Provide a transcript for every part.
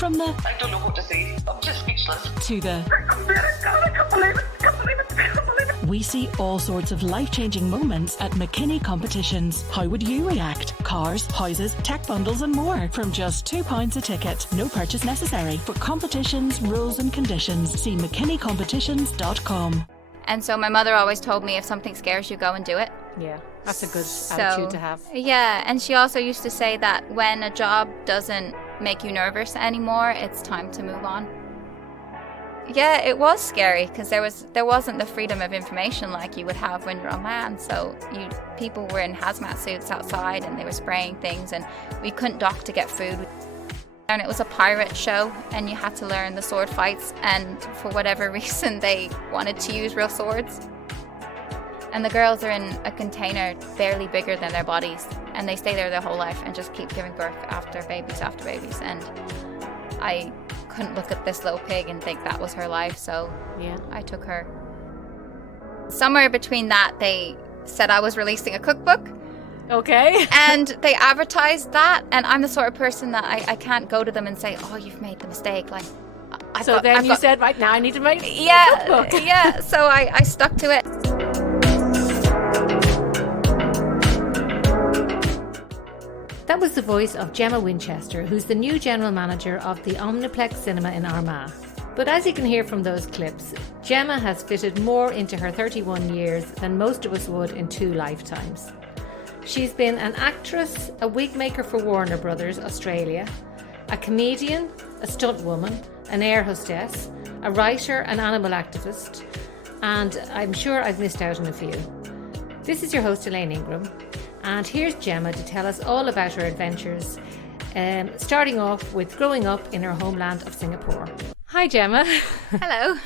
From the I don't know what to say. I'm just speechless. to the I can't believe it. we see all sorts of life-changing moments at McKinney Competitions. How would you react? Cars, houses, tech bundles and more from just £2 a ticket. No purchase necessary. For competitions, rules and conditions, see mckinneycompetitions.com. And so my mother always told me if something scares you, go and do it. Yeah, that's a good attitude to have. Yeah, and she also used to say that when a job doesn't make you nervous anymore, it's time to move on. Yeah, it was scary because there wasn't the freedom of information like you would have when you're on land. So people were in hazmat suits outside and they were spraying things, and we couldn't dock to get food. And it was a pirate show, and you had to learn the sword fights, and for whatever reason they wanted to use real swords. And the girls are in a container barely bigger than their bodies, and they stay there their whole life and just keep giving birth after babies. And I couldn't look at this little pig and think that was her life, so yeah, I took her. Somewhere between that, they said I was releasing a cookbook. Okay. And they advertised that, and I'm the sort of person that I can't go to them and say, oh, you've made the mistake. Like, I've said, right now I need to make a cookbook. Yeah, so I stuck to it. That was the voice of Gemma Winchester, who's the new general manager of the Omniplex Cinema in Armagh. But as you can hear from those clips, Gemma has fitted more into her 31 years than most of us would in 2 lifetimes. She's been an actress, a wig maker for Warner Brothers Australia, a comedian, a stunt woman, an air hostess, a writer, an animal activist, and I'm sure I've missed out on a few. This is your host Elaine Ingram, and here's Gemma to tell us all about her adventures, starting off with growing up in her homeland of Singapore. Hi Gemma. Hello.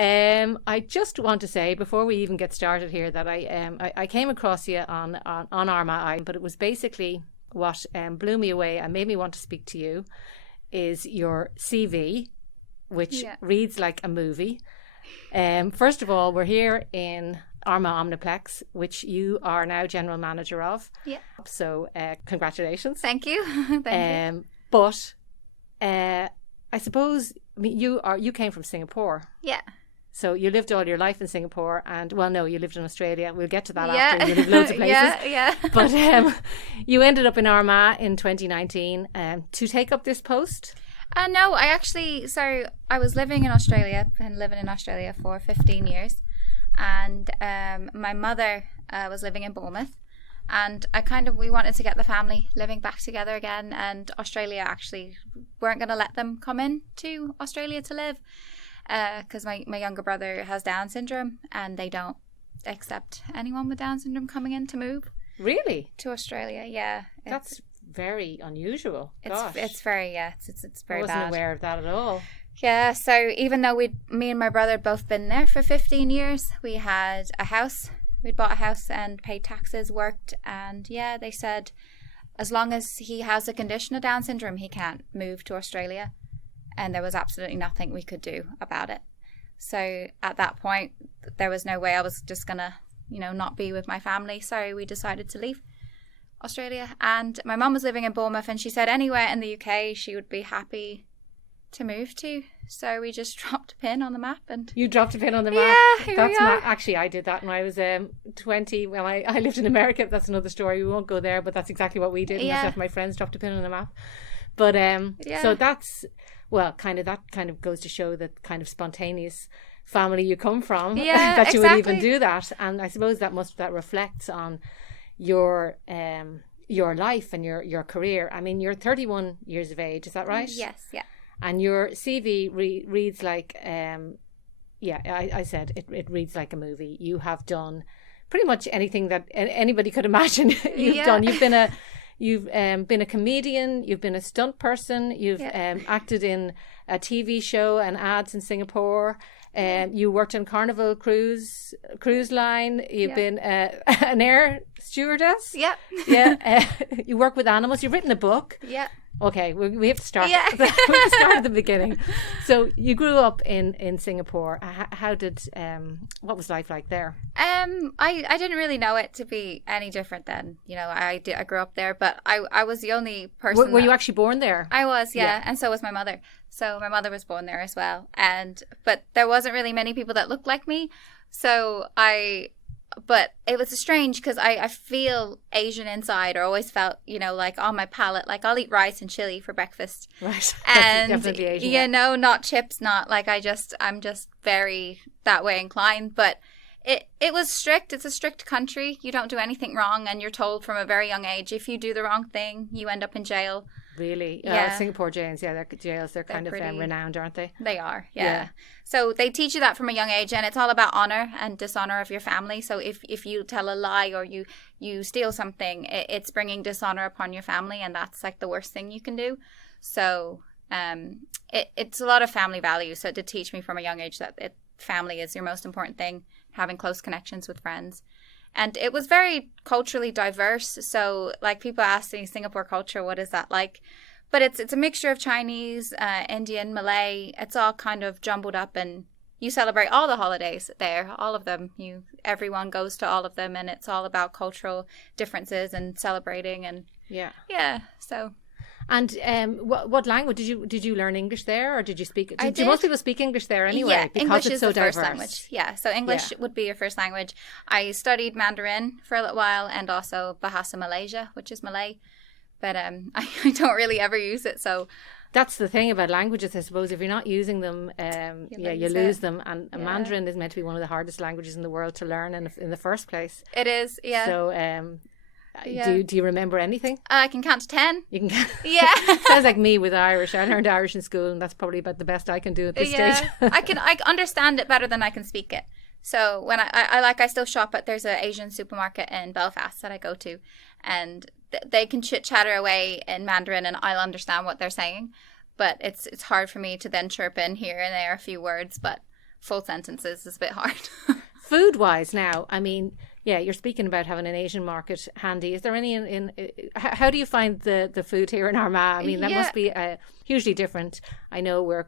I just want to say before we even get started here that I came across you on Armagh, but it was basically what blew me away and made me want to speak to you is your CV, which reads like a movie. First of all, we're here in Armagh Omniplex, which you are now general manager of. Yeah. So congratulations. Thank you. Thank you. But I suppose you came from Singapore. Yeah. So you lived all your life in Singapore, and well, no, you lived in Australia. We'll get to that after. You lived loads of places. Yeah. But you ended up in Armagh in 2019 to take up this post. No, I was living in Australia. Been living in Australia for 15 years, and my mother was living in Bournemouth, and we wanted to get the family living back together again, and Australia actually weren't going to let them come in to Australia to live. Because my younger brother has Down syndrome, and they don't accept anyone with Down syndrome coming in to move. Really? To Australia, yeah. That's very unusual. It's very very bad. I wasn't aware of that at all. Yeah, so even though me and my brother had both been there for 15 years, we had a house. We'd bought a house and paid taxes, worked, and they said as long as he has a condition of Down syndrome, he can't move to Australia. And there was absolutely nothing we could do about it. So at that point, there was no way I was just going to, not be with my family. So we decided to leave Australia. And my mum was living in Bournemouth, and she said anywhere in the UK she would be happy to move to. So we just dropped a pin on the map. And you dropped a pin on the map? Yeah, here we are. Actually, I did that when I was 20. When I lived in America. That's another story. We won't go there, but that's exactly what we did. Yeah. Myself and my friends dropped a pin on the map. But so that's... Well, that kind of goes to show the kind of spontaneous family you come from, that you would even do that. And I suppose that reflects on your life and your career. I mean, you're 31 years of age, is that right? Yes, yeah. And your CV reads like, I said it reads like a movie. You have done pretty much anything that anybody could imagine you've done. You've been a comedian, you've been a stunt person, you've acted in a TV show and ads in Singapore, you worked on Carnival cruise line, you've been an air stewardess. Yeah. You work with animals, you've written a book. Yeah. Okay, we have to start. Yeah. We have to start at the beginning. So you grew up in Singapore. How did what was life like there? I didn't really know it to be any different than, I grew up there, but I was the only person. Were you actually born there? I was, yeah, and so was my mother. So my mother was born there as well, but there wasn't really many people that looked like me. But it was strange because I feel Asian inside, or always felt, like on my palate, like I'll eat rice and chili for breakfast. Right. And, definitely Asian. Not chips, not like I'm just very that way inclined. But it was strict. It's a strict country. You don't do anything wrong. And you're told from a very young age, if you do the wrong thing, you end up in jail. Really? Yeah. Singapore jails, they're kind of renowned, aren't they? They are, yeah. So they teach you that from a young age, and it's all about honor and dishonor of your family. So if you tell a lie or you steal something, it's bringing dishonor upon your family, and that's like the worst thing you can do. So it's a lot of family values. So it did teach me from a young age that family is your most important thing, having close connections with friends. And it was very culturally diverse. So, like, people ask me, Singapore culture, what is that like? But it's a mixture of Chinese, Indian, Malay. It's all kind of jumbled up, and you celebrate all the holidays there, all of them. Everyone goes to all of them, and it's all about cultural differences and celebrating. And yeah. So. And what language did you learn English there, or did you speak? Do most people speak English there anyway? Yeah, because English it's is so the diverse. first language. Yeah, so English would be your first language. I studied Mandarin for a little while, and also Bahasa Malaysia, which is Malay, but I don't really ever use it. So that's the thing about languages, I suppose. If you're not using them, you lose them. And Mandarin is meant to be one of the hardest languages in the world to learn in the first place. It is, yeah. So. Do you remember anything? I can count to 10. You can count. Yeah. Sounds like me with Irish. I learned Irish in school, and that's probably about the best I can do at this stage. I understand it better than I can speak it. So when I still shop there's an Asian supermarket in Belfast that I go to, and they can chatter away in Mandarin, and I'll understand what they're saying. But it's hard for me to then chirp in here and there a few words, but full sentences is a bit hard. Food-wise now, I mean, you're speaking about having an Asian market handy. Is there any how do you find the food here in Armagh? I mean, that must be hugely different. I know we're,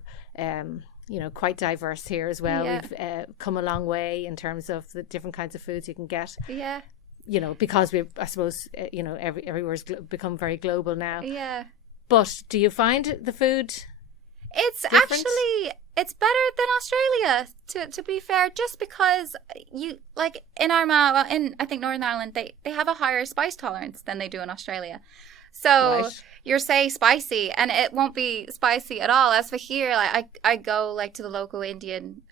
quite diverse here as well. Yeah. We've come a long way in terms of the different kinds of foods you can get. Yeah. Because I suppose, everywhere's become very global now. Yeah. But do you find the food It's different? Actually, it's better than Australia, to be fair, just because in Armagh, in I think Northern Ireland, they have a higher spice tolerance than they do in Australia. So you're say spicy, and it won't be spicy at all. As for here, I go to the local Indian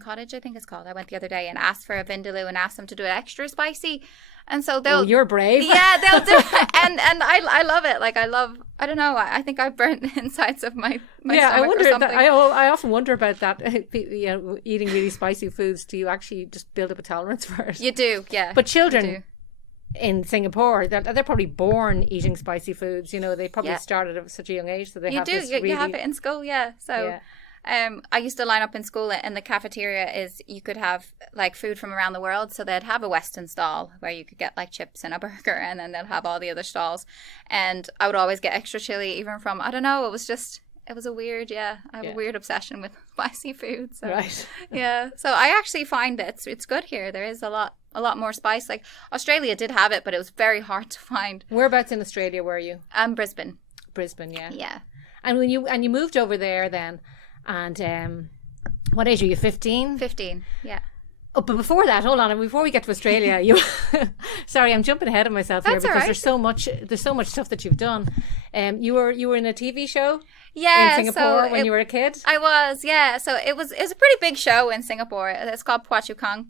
cottage, I think it's called. I went the other day and asked for a vindaloo and asked them to do it extra spicy. And so they'll... Oh, you're brave. Yeah, they'll do it. And I love it. I don't know, I think I've burnt the insides of my stomach I wonder or something. I often wonder about that. Eating really spicy foods, do you actually just build up a tolerance for it? You do, yeah. But children in Singapore, they're probably born eating spicy foods. They probably started at such a young age, so they have this really... You have it in school, yeah. So... I used to line up in school, and the cafeteria you could have food from around the world. So they'd have a Western stall where you could get chips and a burger, and then they'd have all the other stalls. And I would always get extra chili, even from, I don't know, it was a weird, I have a weird obsession with spicy food. So, right. Yeah. So I actually find that it's good here. There is a lot more spice. Australia did have it, but it was very hard to find. Whereabouts in Australia were you? Brisbane. Brisbane, yeah. Yeah. And when you moved over there then, and what age are you? 15? 15, yeah. Oh, but before that, hold on. Before we get to Australia, you. Sorry, I'm jumping ahead of myself here because there's so much stuff that you've done. You were in a TV show. Yeah, in Singapore when you were a kid. I was, yeah. So it was a pretty big show in Singapore. It's called Phua Chu Kang.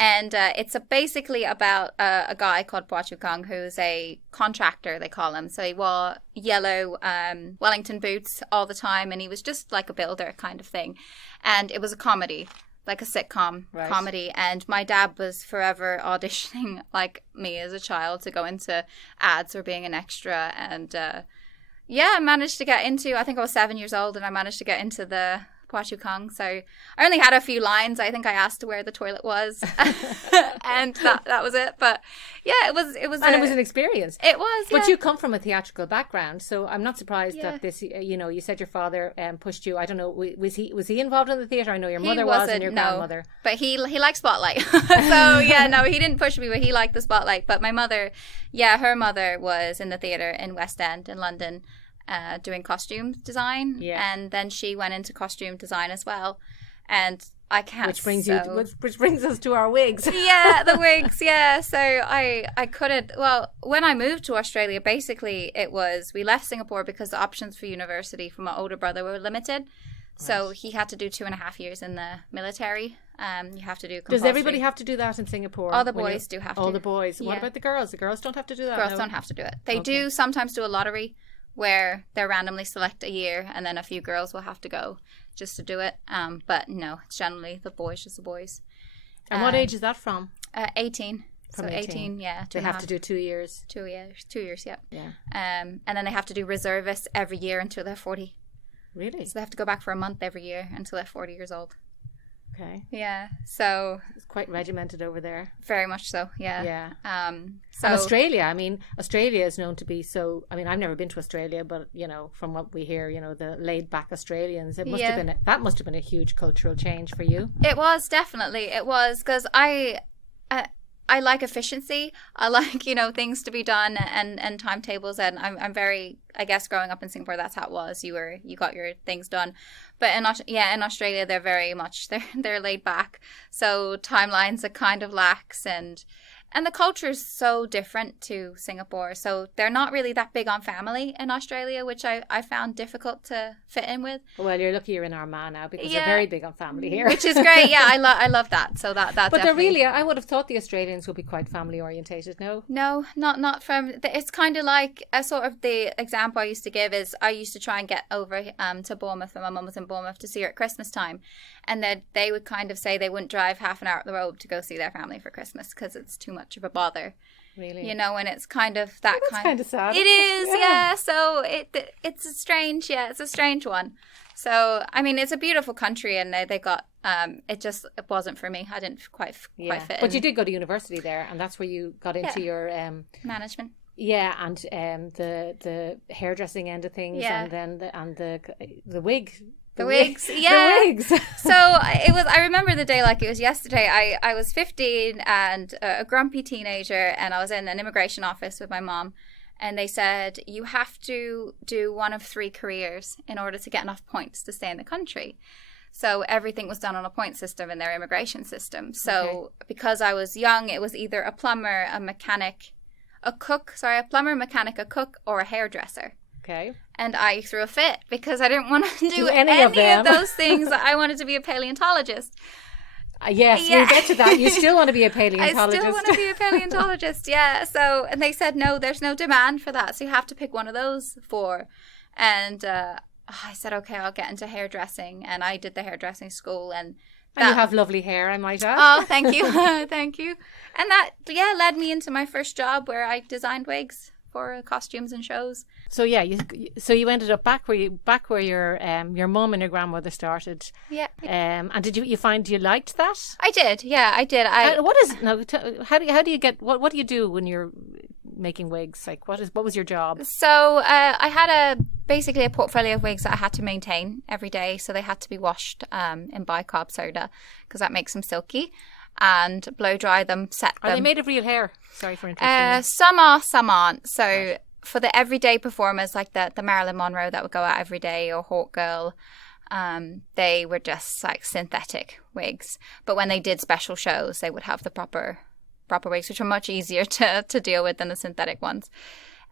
And it's basically about a guy called Phua Chu Kang, who's a contractor, they call him. So he wore yellow Wellington boots all the time, and he was just like a builder kind of thing. And it was a comedy, like a sitcom comedy. And my dad was forever auditioning like me as a child to go into ads or being an extra. And I managed to get into, I think I was 7 years old, and I managed to get into the Kong. So I only had a few lines. I think I asked where the toilet was, and that was it. But yeah, it was, and it was an experience. It was, yeah. But you come from a theatrical background, so I'm not surprised Yeah. that this. You said your father pushed you. I don't know. Was he involved in the theatre? I know your He mother was, and wasn't, your no. grandmother. But he liked spotlight. So yeah, no, he didn't push me, but he liked the spotlight. But my mother, yeah, her mother was in the theatre in West End in London, doing costume design. Yeah. And then she went into costume design as well. And I can't. Which brings us to our wigs. Yeah, the wigs. Yeah. So I couldn't. Well, when I moved to Australia, basically it was, we left Singapore because the options for university for my older brother were limited. So he had to do 2.5 years in the military. You have to do compulsory. Does everybody have to do that in Singapore? All the boys do have to. All the boys. Yeah. What about the girls? The girls don't have to do that? Girls don't have to do it. They do sometimes do a lottery where they randomly select a year, and then a few girls will have to go just to do it. But no, it's generally the boys, just the boys. And what age is that from? 18. From so 18, yeah. They have to do 2 years. 2 years. 2 years, yeah. Yeah. And then they have to do reservists every year until they're 40. Really? So they have to go back for a month every year until they're 40 years old. Okay. Yeah. So it's quite regimented over there. Very much so. Yeah. Yeah. So and Australia, I mean, Australia is known to be so. I mean, I've never been to Australia, but from what we hear, the laid-back Australians, that must have been a huge cultural change for you. It was, definitely. It was, because I like efficiency. I like, things to be done and timetables. And I'm very, I guess, growing up in Singapore, that's how it was. You got your things done. But in Australia, they're very much, they're laid back. So timelines are kind of lax, and the culture is so different to Singapore. So they're not really that big on family in Australia, which I found difficult to fit in with. Well, you're lucky you're in Armagh now, because they're very big on family here. Which is great. Yeah, I love that. So that but they're really, I would have thought the Australians would be quite family orientated, no? No, not from, it's kind of like a sort of, the example I used to give is I used to try and get over to Bournemouth when my mum was in Bournemouth to see her at Christmas time. And then they would kind of say they wouldn't drive half an hour up the road to go see their family for Christmas because it's too much of a bother. Really? And it's kind of that that's kind of sad. It is, yeah. So it's a strange one. So, I mean, it's a beautiful country, and they got, it wasn't for me. I didn't quite fit in. But you did go to university there, and that's where you got into your... management. Yeah, and the hairdressing end of things, and then the wig... The wigs, yeah. The wigs. So I remember the day like it was yesterday. I was 15 and a grumpy teenager, and I was in an immigration office with my mom, and they said, you have to do one of 3 careers in order to get enough points to stay in the country. So everything was done on a point system in their immigration system. So because I was young, it was either a plumber, a mechanic, a cook, or a hairdresser. Okay. And I threw a fit because I didn't want to do any of those things. I wanted to be a paleontologist. Yes, we'll get to that. You still want to be a paleontologist. I still want to be a paleontologist, yeah. So, and they said, no, there's no demand for that. So you have to pick one of those 4. And I said, okay, I'll get into hairdressing. And I did the hairdressing school. And you have lovely hair, I might add. Oh, thank you. Thank you. And that, led me into my first job where I designed wigs for costumes and shows. So you ended up back where your mum and your grandmother started. Yeah. And did you find you liked that? I did. Yeah, I did. How do you get what do you do when you're making wigs? Like what was your job? So I had basically a portfolio of wigs that I had to maintain every day. So they had to be washed in bicarb soda because that makes them silky. And blow dry them, set them. Are they made of real hair? Sorry for interrupting you. Some are, some aren't. So for the everyday performers, like the Marilyn Monroe that would go out every day, or Hawk Girl, they were just like synthetic wigs. But when they did special shows, they would have the proper wigs, which were much easier to deal with than the synthetic ones.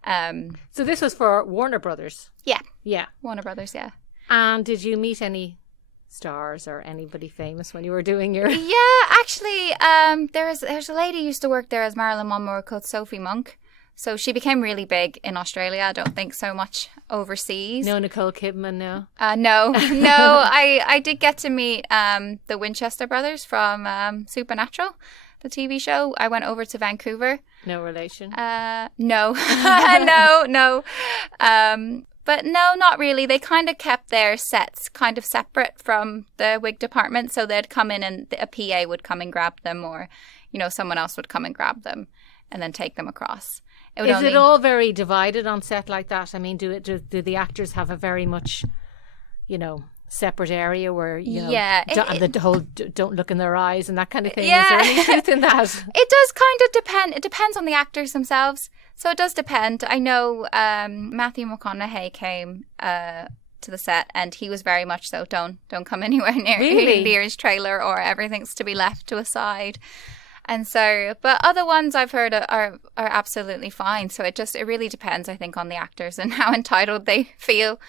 So this was for Warner Brothers? Yeah. Yeah. Warner Brothers, yeah. And did you meet any stars or anybody famous when you were doing your... Yeah, actually, there's a lady who used to work there as Marilyn Monroe called Sophie Monk. So she became really big in Australia. I don't think so much overseas. No Nicole Kidman, no? No. I did get to meet the Winchester brothers from Supernatural, the TV show. I went over to Vancouver. No relation? No. No. But no, not really. They kind of kept their sets kind of separate from the wig department. So they'd come in and a PA would come and grab them, or, you know, someone else would come and grab them and then take them across. Is it all very divided on set like that? I mean, do the actors have a very much, you know, separate area where, you know, the whole don't look in their eyes and that kind of thing? Yeah. Is there any truth in that? It does kind of depend. It depends on the actors themselves. So it does depend. I know Matthew McConaughey came to the set, and he was very much so, don't come anywhere near his trailer, or everything's to be left to a side. And so, but other ones I've heard are absolutely fine. So it really depends, I think, on the actors and how entitled they feel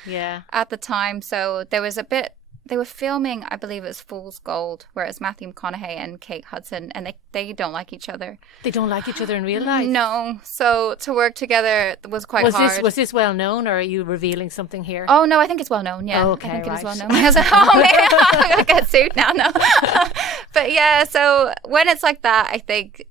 at the time. So there was a bit, they were filming, I believe it was Fool's Gold, where it was Matthew McConaughey and Kate Hudson, and they don't like each other. They don't like each other in real life? No. So to work together was quite hard. Was this well known, or are you revealing something here? Oh, no, I think it's well known, yeah. Oh, okay, I think right. it is well known. I was like, oh, man, I'm going to get sued now, no. But yeah, so when it's like that, I think,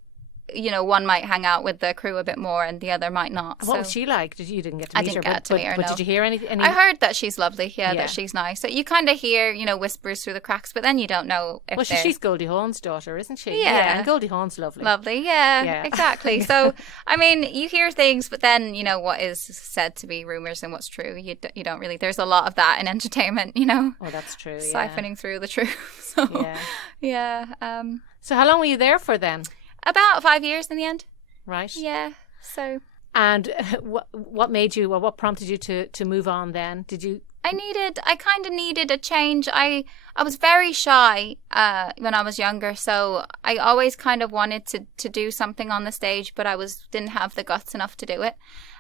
you know, one might hang out with the crew a bit more and the other might not. What was she like? You didn't get to meet her? But did you hear any? I heard that she's lovely, that she's nice. So you kind of hear, you know, whispers through the cracks, but then you don't know if she's Goldie Hawn's daughter, isn't she? Yeah. And Goldie Hawn's lovely. Lovely, yeah. Exactly. So, I mean, you hear things, but then, you know, what is said to be rumours and what's true, you don't really, there's a lot of that in entertainment, you know. Oh, that's true, siphoning through the truth. So, So how long were you there for then? About 5 years in the end. Right. Yeah. So. And what made you, or what prompted you to move on then? Did you? I kind of needed a change. I was very shy when I was younger, so I always kind of wanted to do something on the stage, but I didn't have the guts enough to do it.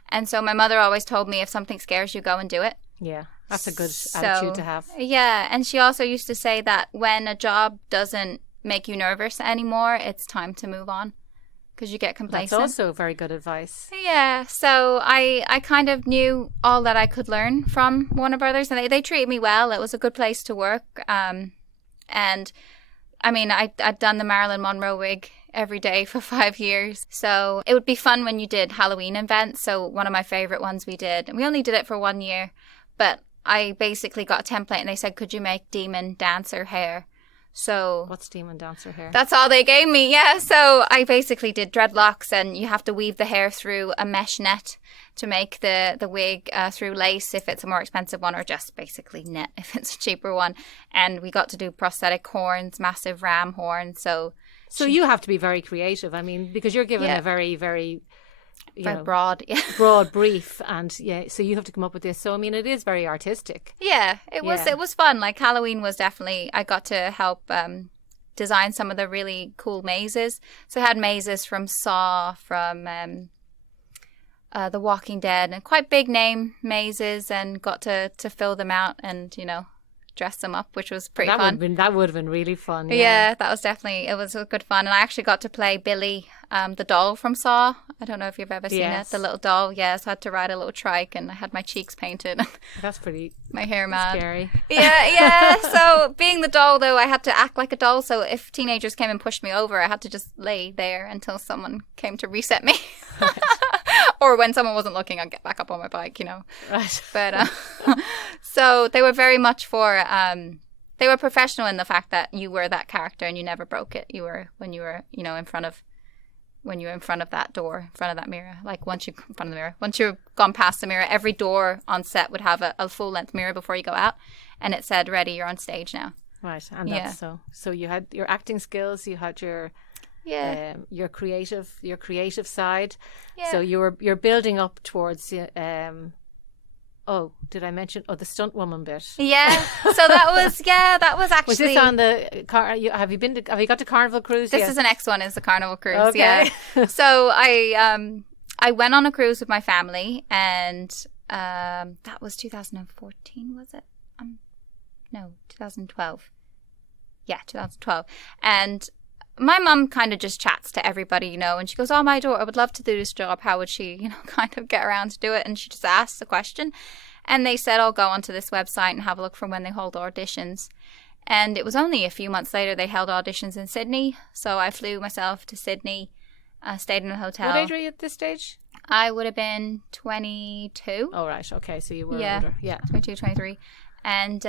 And so my mother always told me, if something scares you, go and do it. Yeah, that's a good attitude to have. Yeah, and she also used to say that when a job doesn't make you nervous anymore, it's time to move on, because you get complacent. That's also very good advice. Yeah, so I kind of knew all that I could learn from Warner Brothers, and they treated me well. It was a good place to work. And I mean, I'd done the Marilyn Monroe wig every day for 5 years. So it would be fun when you did Halloween events. So one of my favorite ones we did, and we only did it for 1 year, but I basically got a template and they said, could you make demon dancer hair? So what's demon dancer hair? That's all they gave me, yeah. So I basically did dreadlocks, and you have to weave the hair through a mesh net to make the wig through lace if it's a more expensive one, or just basically net if it's a cheaper one. And we got to do prosthetic horns, massive ram horns. So you have to be very creative. I mean, because you're given a very, very broad brief, and so you have to come up with this. So I mean, it is very artistic. Yeah, it was fun. Like Halloween was definitely, I got to help design some of the really cool mazes. So I had mazes from Saw, from The Walking Dead, and quite big name mazes, and got to fill them out and, you know, dress them up, which was pretty fun. That would have been really fun. Yeah, that was definitely, it was good fun. And I actually got to play Billy, the doll from Saw. I don't know if you've ever seen it, the little doll. Yes, I had to ride a little trike, and I had my cheeks painted. That's pretty my hair mad. Scary. Yeah. So being the doll, though, I had to act like a doll. So if teenagers came and pushed me over, I had to just lay there until someone came to reset me. Right. Or when someone wasn't looking, I'd get back up on my bike, you know. Right. But so they were very much for, they were professional in the fact that you were that character and you never broke it. You were, when you were, you know, in front of that door, in front of that mirror. Like once you've gone past the mirror, every door on set would have a full length mirror before you go out, and it said, "Ready, you're on stage now." Right, and that's so you had your acting skills, you had your creative side. Yeah. So you're building up towards did I mention the stunt woman bit? Yeah. So that was actually. Was this on the car? Have you got to Carnival Cruise? This is the next one, is the Carnival Cruise. Okay. Yeah. So I went on a cruise with my family, and that was 2014, was it? No, 2012. Yeah, 2012. And my mum kind of just chats to everybody, you know, and she goes, "Oh, my daughter would love to do this job. How would she, you know, kind of get around to do it?" And she just asked the question. And they said, "I'll go onto this website and have a look for when they hold auditions." And it was only a few months later they held auditions in Sydney. So I flew myself to Sydney, stayed in a hotel. What age were you at this stage? I would have been 22. Oh, right. Okay, so you were Yeah. older. Yeah. 22, 23. And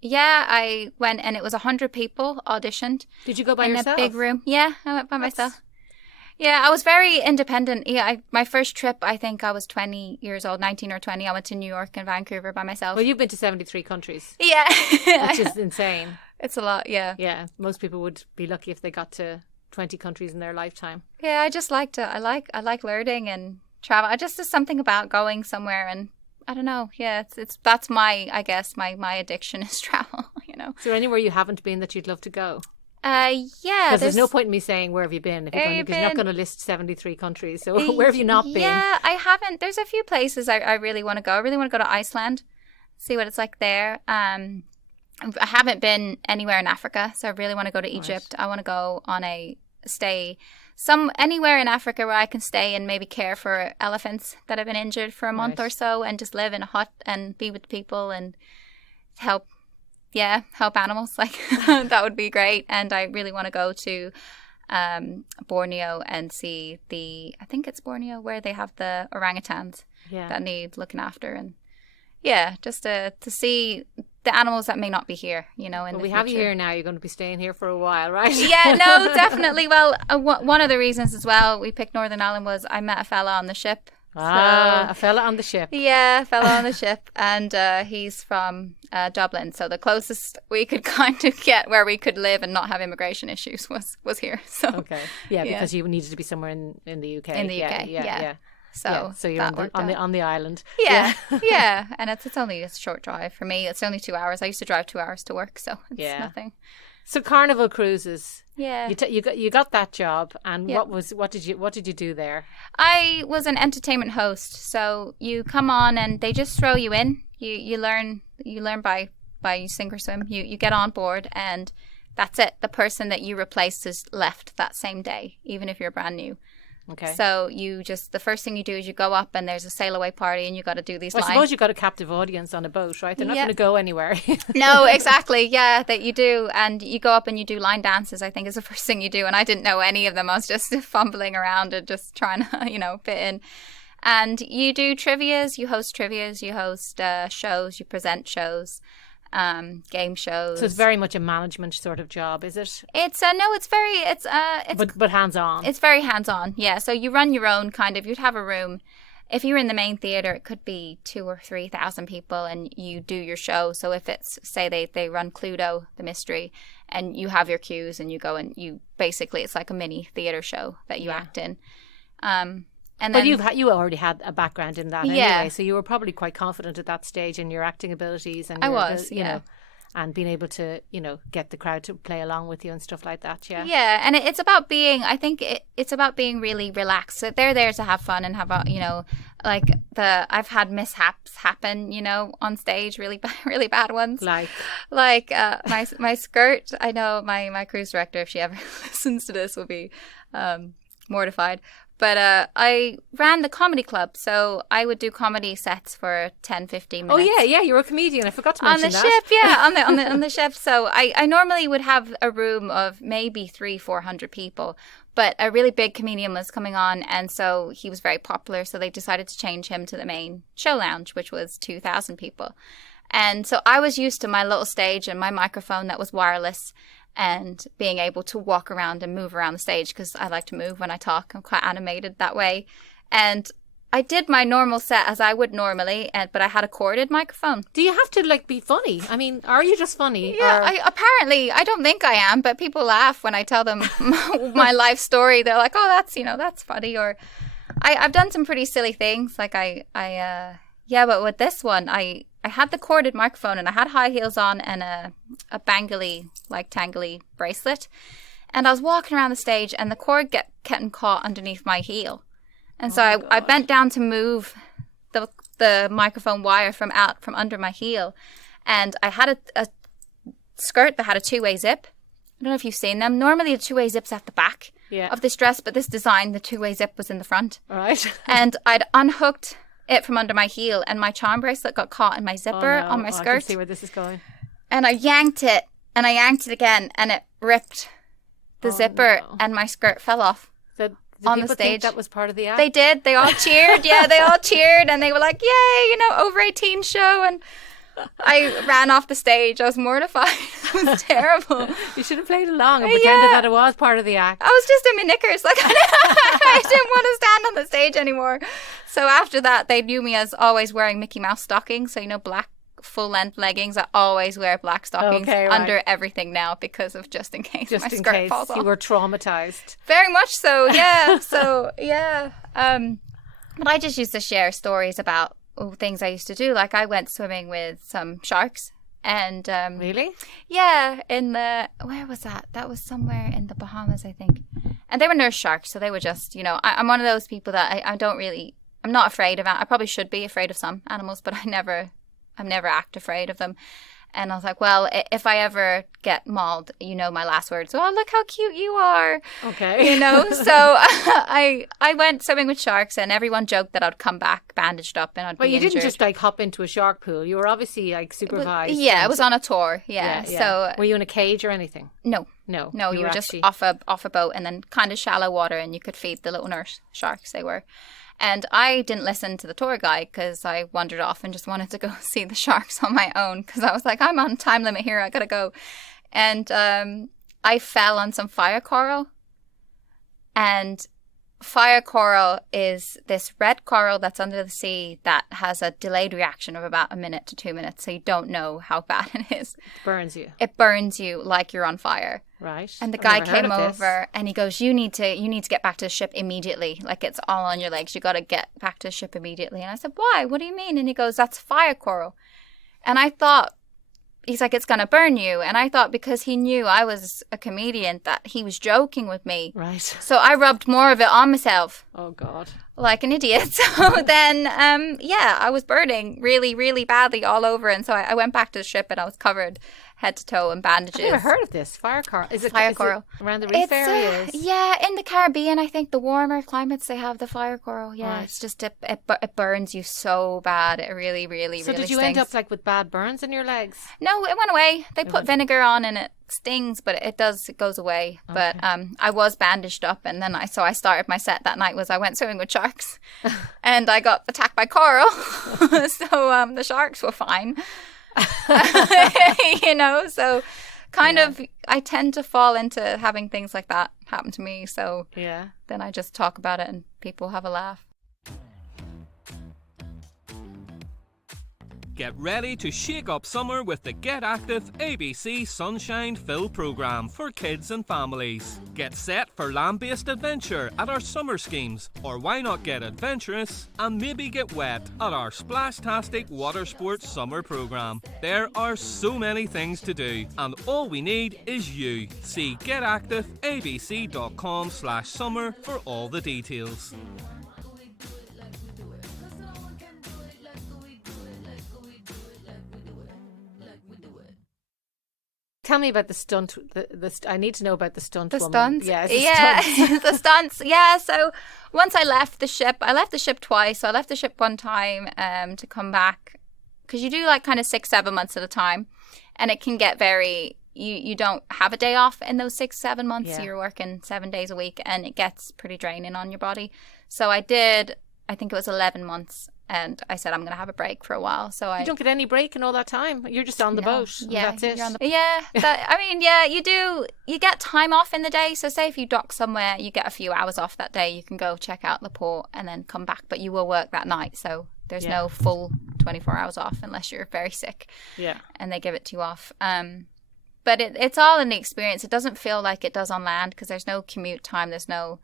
yeah, I went and it was 100 people auditioned. Did you go by in yourself? a big room. Yeah, I went by myself. Yeah, I was very independent. Yeah, my first trip, I think I was 20 years old, 19 or 20. I went to New York and Vancouver by myself. Well, you've been to 73 countries. Yeah. Which is insane. It's a lot, yeah. Yeah, most people would be lucky if they got to 20 countries in their lifetime. Yeah, I just liked it. I like learning and travel. I just, there's something about going somewhere and I don't know. Yeah, that's my, I guess, my addiction is travel, you know. Is there anywhere you haven't been that you'd love to go? Yeah. Because there's no point in me saying where have you been because you're not going to list 73 countries. So where have you not been? Yeah, I haven't. There's a few places I really want to go. I really want to go to Iceland, see what it's like there. I haven't been anywhere in Africa, so I really want to go to Egypt. Right. I want to go on a stay anywhere in Africa where I can stay and maybe care for elephants that have been injured for a month or so and just live in a hut and be with people and help animals. Like that would be great. And I really want to go to Borneo and see I think it's Borneo where they have the orangutans that need looking after. And just to see the animals that may not be here, you know. We have you here now. You're going to be staying here for a while, right? Yeah, no, definitely. Well, one of the reasons as well we picked Northern Ireland was I met a fella on the ship. A fella on the ship. Yeah, a fella on the ship. And he's from Dublin. So the closest we could kind of get where we could live and not have immigration issues was here. So okay. Yeah, because you needed to be somewhere in the UK. In the UK, yeah. So you're on the island. Yeah, yeah. And it's only a short drive for me. It's only 2 hours. I used to drive 2 hours to work, so it's nothing. So Carnival Cruises. Yeah. You got that job, and what did you do there? I was an entertainment host. So you come on and they just throw you in. You learn by sink or swim. You get on board and that's it. The person that you replaced is left that same day, even if you're brand new. Okay. So the first thing you do is you go up and there's a sail away party and you got to do these lines. I suppose you got a captive audience on a boat, right? They're not going to go anywhere. No, exactly. Yeah, that you do. And you go up and you do line dances, I think is the first thing you do. And I didn't know any of them. I was just fumbling around and just trying to, fit in. And you do trivias, you host shows, you present shows. Game shows. So it's very much a management sort of job, is it? It's but hands on. It's very hands on, yeah. So you run your own kind of. You'd have a room. If you're in the main theatre, it could be 2,000 or 3,000 people, and you do your show. So if it's say they run Cluedo, the mystery, and you have your cues, and you go and you basically it's like a mini theatre show that you act in. And then, you already had a background in that anyway, so you were probably quite confident at that stage in your acting abilities and and being able to get the crowd to play along with you and stuff like that. Yeah, and it's about being. I think it's about being really relaxed. So they're there to have fun and have I've had mishaps happen on stage, really bad ones. Like my skirt. I know my cruise director, if she ever listens to this, will be mortified. But I ran the comedy club, so I would do comedy sets for 10, 15 minutes. Oh, yeah, you're a comedian. I forgot to mention that. On the ship, yeah, on the ship. So I normally would have a room of maybe 300-400 people, but a really big comedian was coming on, and so he was very popular, so they decided to change him to the main show lounge, which was 2,000 people. And so I was used to my little stage and my microphone that was wireless, and being able to walk around and move around the stage because I like to move when I talk. I'm quite animated that way. And I did my normal set as I would normally, but I had a corded microphone. Do you have to be funny? I mean, are you just funny? Yeah, apparently, I don't think I am, but people laugh when I tell them my life story. They're like, oh, that's funny. Or I've done some pretty silly things. Like but with this one, I had the corded microphone and I had high heels on and a bangly, tangly bracelet. And I was walking around the stage and the cord kept caught underneath my heel. And so I bent down to move the microphone wire from under my heel. And I had a skirt that had a two-way zip. I don't know if you've seen them. Normally the two-way zip's at the back of this dress, but this design, the two-way zip was in the front. All right. And I'd unhooked it from under my heel and my charm bracelet got caught in my zipper on my skirt. I can see where this is going. And I yanked it and I yanked it again and it ripped the zipper and my skirt fell off. Did on people the think stage. that was part of the act? They did. They all cheered. Yeah, they all cheered, and they were like, "Yay!" Over 18 show. And I ran off the stage. I was mortified. It was terrible. You should have played along and pretended that it was part of the act. I was just in my knickers. Like I didn't want to stand on the stage anymore. So after that, they knew me as always wearing Mickey Mouse stockings. So black full-length leggings. I always wear black stockings under everything now because of just in case my skirt falls off. You were traumatized. Very much so, yeah. But I just used to share stories about things I used to do. Like I went swimming with some sharks. And really? Yeah, where was that? That was somewhere in the Bahamas, I think. And they were nurse sharks, so they were just, I'm one of those people that I'm not afraid of. I probably should be afraid of some animals, but I'm never act afraid of them. And I was like, well, if I ever get mauled, my last words, oh, look how cute you are. Okay. So I went swimming with sharks, and everyone joked that I'd come back bandaged up and I'd be injured. Well, you didn't just hop into a shark pool. You were obviously supervised. It was on a tour. Yeah. So were you in a cage or anything? No. You were just off a boat, and then kind of shallow water, and you could feed the little nurse sharks they were. And I didn't listen to the tour guide because I wandered off and just wanted to go see the sharks on my own because I was like, I'm on time limit here. I got to go. And I fell on some fire coral. And fire coral is this red coral that's under the sea that has a delayed reaction of about 1 minute to 2 minutes. So you don't know how bad it is. It burns you. It burns you like you're on fire. Right. And the guy came over and he goes, you need to get back to the ship immediately. Like it's all on your legs. You got to get back to the ship immediately. And I said, why? What do you mean? And he goes, that's fire coral. And I thought, he's like, it's going to burn you. And I thought because he knew I was a comedian that he was joking with me. Right. So I rubbed more of it on myself. Oh, God. Like an idiot. So then, I was burning really, really badly all over. And so I went back to the ship and I was covered head to toe in bandages. I've never heard of this. Fire coral. Is it coral around the reef areas? In the Caribbean, I think the warmer climates they have the fire coral. Yeah, right. It's just it burns you so bad. It really, really, so really did you stings. end up like with bad burns in your legs? No, it went away. They put vinegar on and it stings, but it goes away. Okay. But I was bandaged up, and then I started my set that night was I went swimming with sharks, and I got attacked by coral. So the sharks were fine. So kind of I tend to fall into having things like that happen to me, so then I just talk about it and people have a laugh. Get ready to shake up summer with the Get Active ABC Sunshine Fill programme for kids and families. Get set for land-based adventure at our summer schemes, or why not get adventurous and maybe get wet at our Splashtastic Water Sports Summer programme. There are so many things to do, and all we need is you. See getactiveabc.com/summer for all the details. Tell me about the stunt. I need to know about the stunt. The woman. stunts? Yeah, the stunts. Yeah, so once I left the ship twice. So I left the ship one time to come back. Because you do like kind of 6-7 months at a time. And it can get very... You don't have a day off in those 6-7 months. Yeah. You're working 7 days a week. And it gets pretty draining on your body. So I think it was 11 months. And I said, I'm going to have a break for a while. So You don't get any break in all that time. You're just on the boat. Yeah, that's it. You do. You get time off in the day. So say if you dock somewhere, you get a few hours off that day. You can go check out the port and then come back. But you will work that night. So there's no full 24 hours off unless you're very sick. Yeah. And they give it to you off. But it's all in the experience. It doesn't feel like it does on land because there's no commute time. There's no...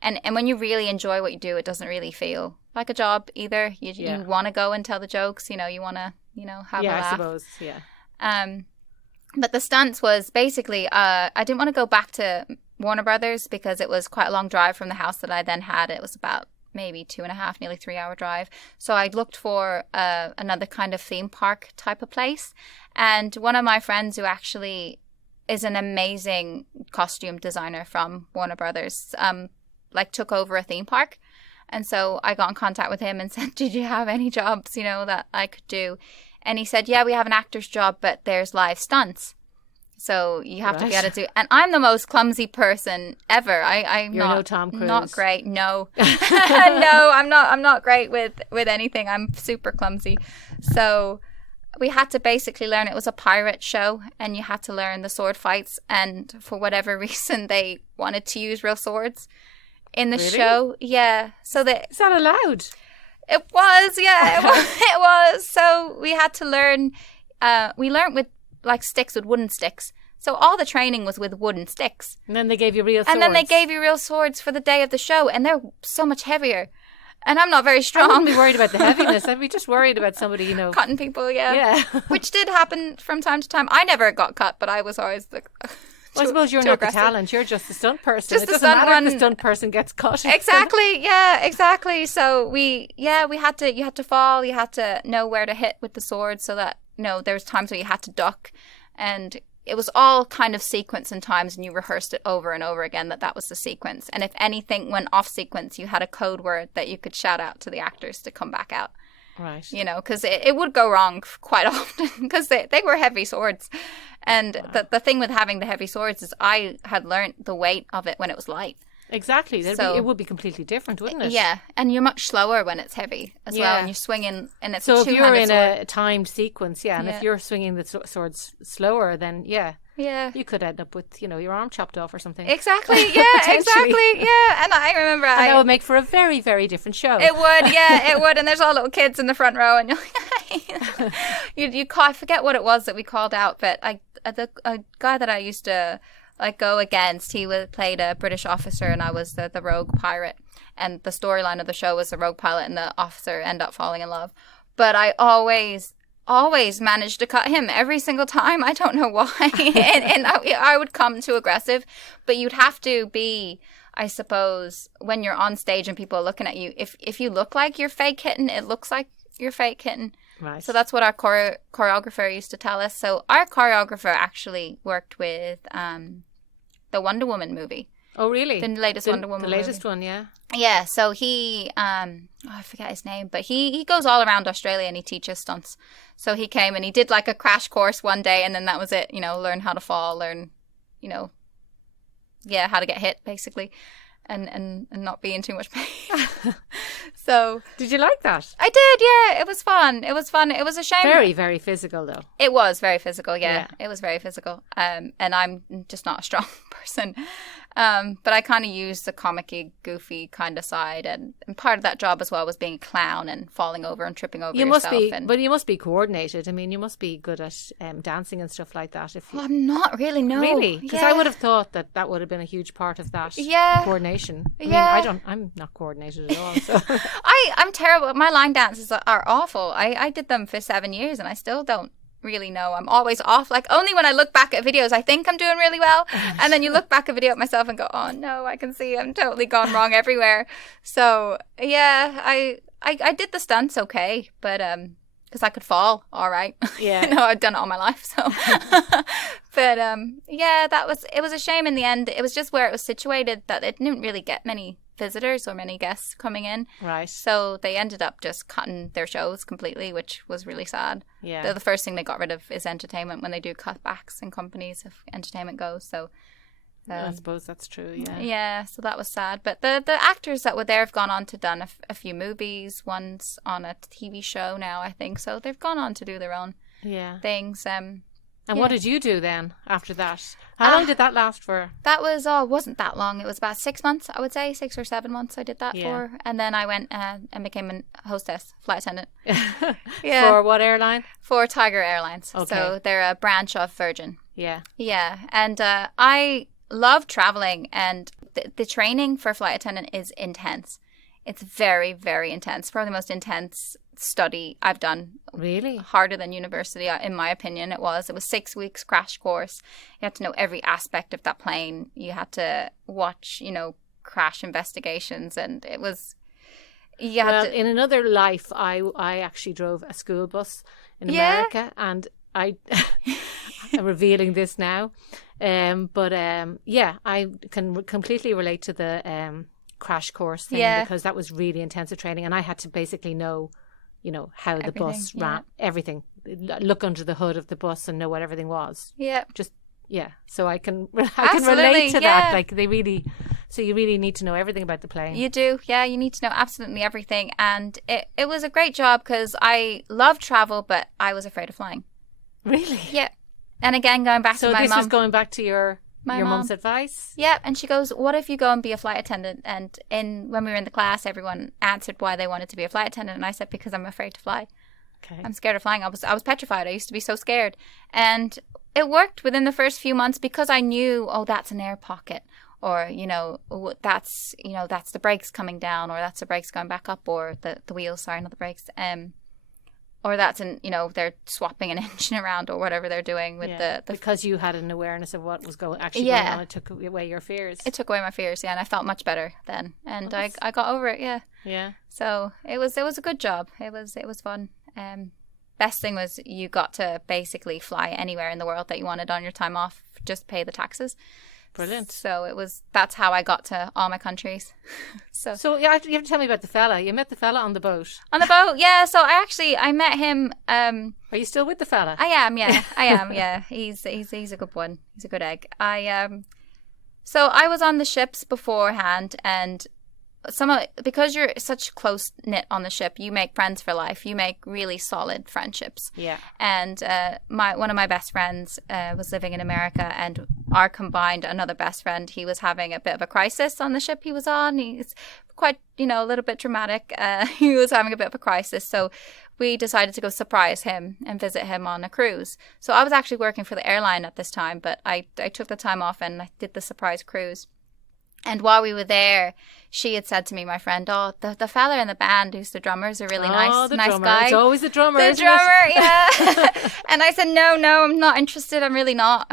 And when you really enjoy what you do, it doesn't really feel like a job either. You want to go and tell the jokes, you want to, have a laugh. Yeah, I suppose, yeah. But the stunts was basically, I didn't want to go back to Warner Brothers because it was quite a long drive from the house that I then had. It was about maybe 2.5, nearly 3 hour drive. So I looked for another kind of theme park type of place. And one of my friends who actually is an amazing costume designer from Warner Brothers, took over a theme park. And so I got in contact with him and said, did you have any jobs, that I could do? And he said, yeah, we have an actor's job, but there's live stunts. So you have to be Right. able to do, and I'm the most clumsy person ever. I'm You're not, no Tom Cruise. Not great. No, no, I'm not great with anything. I'm super clumsy. So we had to basically learn. It was a pirate show, and you had to learn the sword fights. And for whatever reason, they wanted to use real swords in the Really? show. Yeah. So that Is that allowed? it was. Yeah, it was. It was. So we had to learn. We learned with like sticks, with wooden sticks. So all the training was with wooden sticks. And then they gave you real swords. And then they gave you real swords for the day of the show, and they're so much heavier. And I'm not very I strong. wouldn't be worried about the heaviness. I'd be just worried about somebody, you know. Cutting people, yeah. Yeah. Which did happen from time to time. I never got cut, but I was always the. Well, I suppose you're too not aggressive. the talent. You're just the stunt person. Just It the doesn't stunt matter if one. the stunt person gets cut. Exactly. Yeah. Exactly. So we had to. You had to fall. You had to know where to hit with the sword, so that there was times where you had to duck, and it was all kind of sequence and times, and you rehearsed it over and over again that was the sequence. And if anything went off sequence, you had a code word that you could shout out to the actors to come back out. Right. Because it would go wrong quite often because they were heavy swords. And the thing with having the heavy swords is I had learned the weight of it when it was light. Exactly. So- It would be completely different, wouldn't it? Yeah, and you're much slower when it's heavy as well, and you're swinging, and it's So a if you're two-handed in sword. a timed sequence, and Yeah. if you're swinging the swords slower, then Yeah. you could end up with, your arm chopped off or something. Exactly, yeah, Potentially. exactly, yeah. And I remember And that would make for a very, very different show. It would, yeah, it would. And there's all little kids in the front row, and I forget what it was that we called out, but a guy that I used to go against, he played a British officer, and I was the rogue pirate. And the storyline of the show was the rogue pilot and the officer end up falling in love. But I always managed to cut him every single time. I don't know why. and I would come too aggressive, but you'd have to be, I suppose, when you're on stage and people are looking at you, if you look like you're fake hitting, it looks like you're fake hitting. Right. So that's what our choreographer used to tell us. So our choreographer actually worked with the Wonder Woman movie. Oh, really? The latest Wonder Woman The latest movie. one, yeah. Yeah, so he, I forget his name, but he goes all around Australia and he teaches stunts. So he came and he did like a crash course one day, and then that was it, learn how to fall, learn, how to get hit basically, and not be in too much pain. So. Did you like that? I did, yeah, it was fun. It was a shame. Very, very physical, though. It was very physical, yeah. Yeah. It was very physical. And I'm just not a strong person. But I kind of used the comic-y, goofy kind of side, and part of that job as well was being a clown and falling over and tripping over yourself. But you must be coordinated. I mean, you must be good at dancing and stuff like that. Well, I'm not really, no. Really? Because Yeah. I would have thought that would have been a huge part of that coordination. I mean, Yeah. I'm not coordinated at all. So. I'm terrible. My line dances are awful. I did them for 7 years and I still don't really know. I'm always off. Like, only when I look back at videos I think I'm doing really well, and then you look back at video at myself and go, oh no, I can see I'm totally gone wrong everywhere. So yeah, I did the stunts okay, but because I could fall all right. Yeah. I'd done it all my life, so but yeah, it was a shame in the end. It was just where it was situated that it didn't really get many visitors or many guests coming in. Right. So they ended up just cutting their shows completely, which was really sad. Yeah. The first thing they got rid of is entertainment when they do cutbacks in companies if entertainment goes. So I suppose that's true, yeah. yeah, so that was sad. But the actors that were there have gone on to done a few movies. One's on a TV show now, I think. So they've gone on to do their own things. And yeah. what did you do then after that? How long did that last for? That was wasn't that long. It was about 6 months, I would say, 6 or 7 months. I did that for, and then I went and became a hostess, flight attendant. Yeah. For what airline? For Tiger Airlines. Okay. So they're a branch of Virgin. Yeah. Yeah, and I love traveling, and the training for flight attendant is intense. It's very, very intense. Probably the most intense study I've done. Really? Harder than university, in my opinion. It was 6 weeks crash course. You had to know every aspect of that plane. You had to watch, crash investigations, and it was. In another life, I actually drove a school bus in America, and I'm revealing this now, but I can completely relate to the crash course thing because that was really intensive training, and I had to basically know, how the bus ran, everything, look under the hood of the bus and know what everything was. Yeah, just Yeah, so I can Absolutely, relate to yeah. that. Like so you really need to know everything about the plane. You do, yeah. You need to know absolutely everything, and it was a great job because I love travel, but I was afraid of flying. Really? Yeah, and again, going back So to my this mum. was going back to your My mum's mum. advice. Yeah, and she goes, "What if you go and be a flight attendant?" And when we were in the class, everyone answered why they wanted to be a flight attendant, and I said because I'm afraid to fly. Okay. I'm scared of flying. I was petrified. I used to be so scared, and it worked within the first few months because I knew, oh, that's an air pocket, or that's the brakes coming down, or that's the brakes going back up, or the wheels, sorry, not the brakes, or that's they're swapping an engine around or whatever they're doing with the because you had an awareness of what was going on. It took away your fears. It took away my fears, yeah, and I felt much better then, and I got over it, yeah. Yeah. So it was a good job. It was fun. Best thing was you got to basically fly anywhere in the world that you wanted on your time off. Just pay the taxes. Brilliant. So that's how I got to all my countries. So you have to tell me about the fella. You met the fella on the boat. On the boat, yeah. So I met him. Are you still with the fella? I am, yeah. I am, yeah. He's a good one. He's a good egg. So I was on the ships beforehand, and because you're such close knit on the ship, you make friends for life. You make really solid friendships. Yeah. And one of my best friends was living in America, and our combined another best friend, he was having a bit of a crisis on the ship he was on. He's quite, a little bit dramatic. He was having a bit of a crisis, so we decided to go surprise him and visit him on a cruise. So I was actually working for the airline at this time, but I took the time off and I did the surprise cruise. And while we were there, she had said to me, my friend, "Oh, the fella in the band who's the drummer is a really nice drummer. guy." It's always the drummer. The isn't drummer, it? yeah. And I said, no, I'm not interested. I'm really not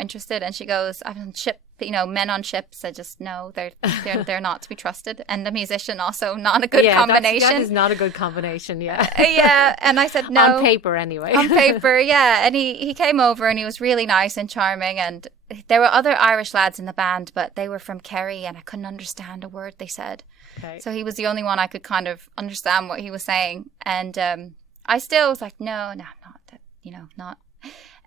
interested. And she goes, "I'm on ship, men on ships. I just know they're not to be trusted." And the musician also not a good combination. That is not a good combination. Yeah. Yeah. And I said no. On paper, anyway. On paper, yeah. And he came over and he was really nice and charming, and there were other Irish lads in the band, but they were from Kerry and I couldn't understand a word they said. Okay. So he was the only one I could kind of understand what he was saying. And I still was like, no, I'm not, not.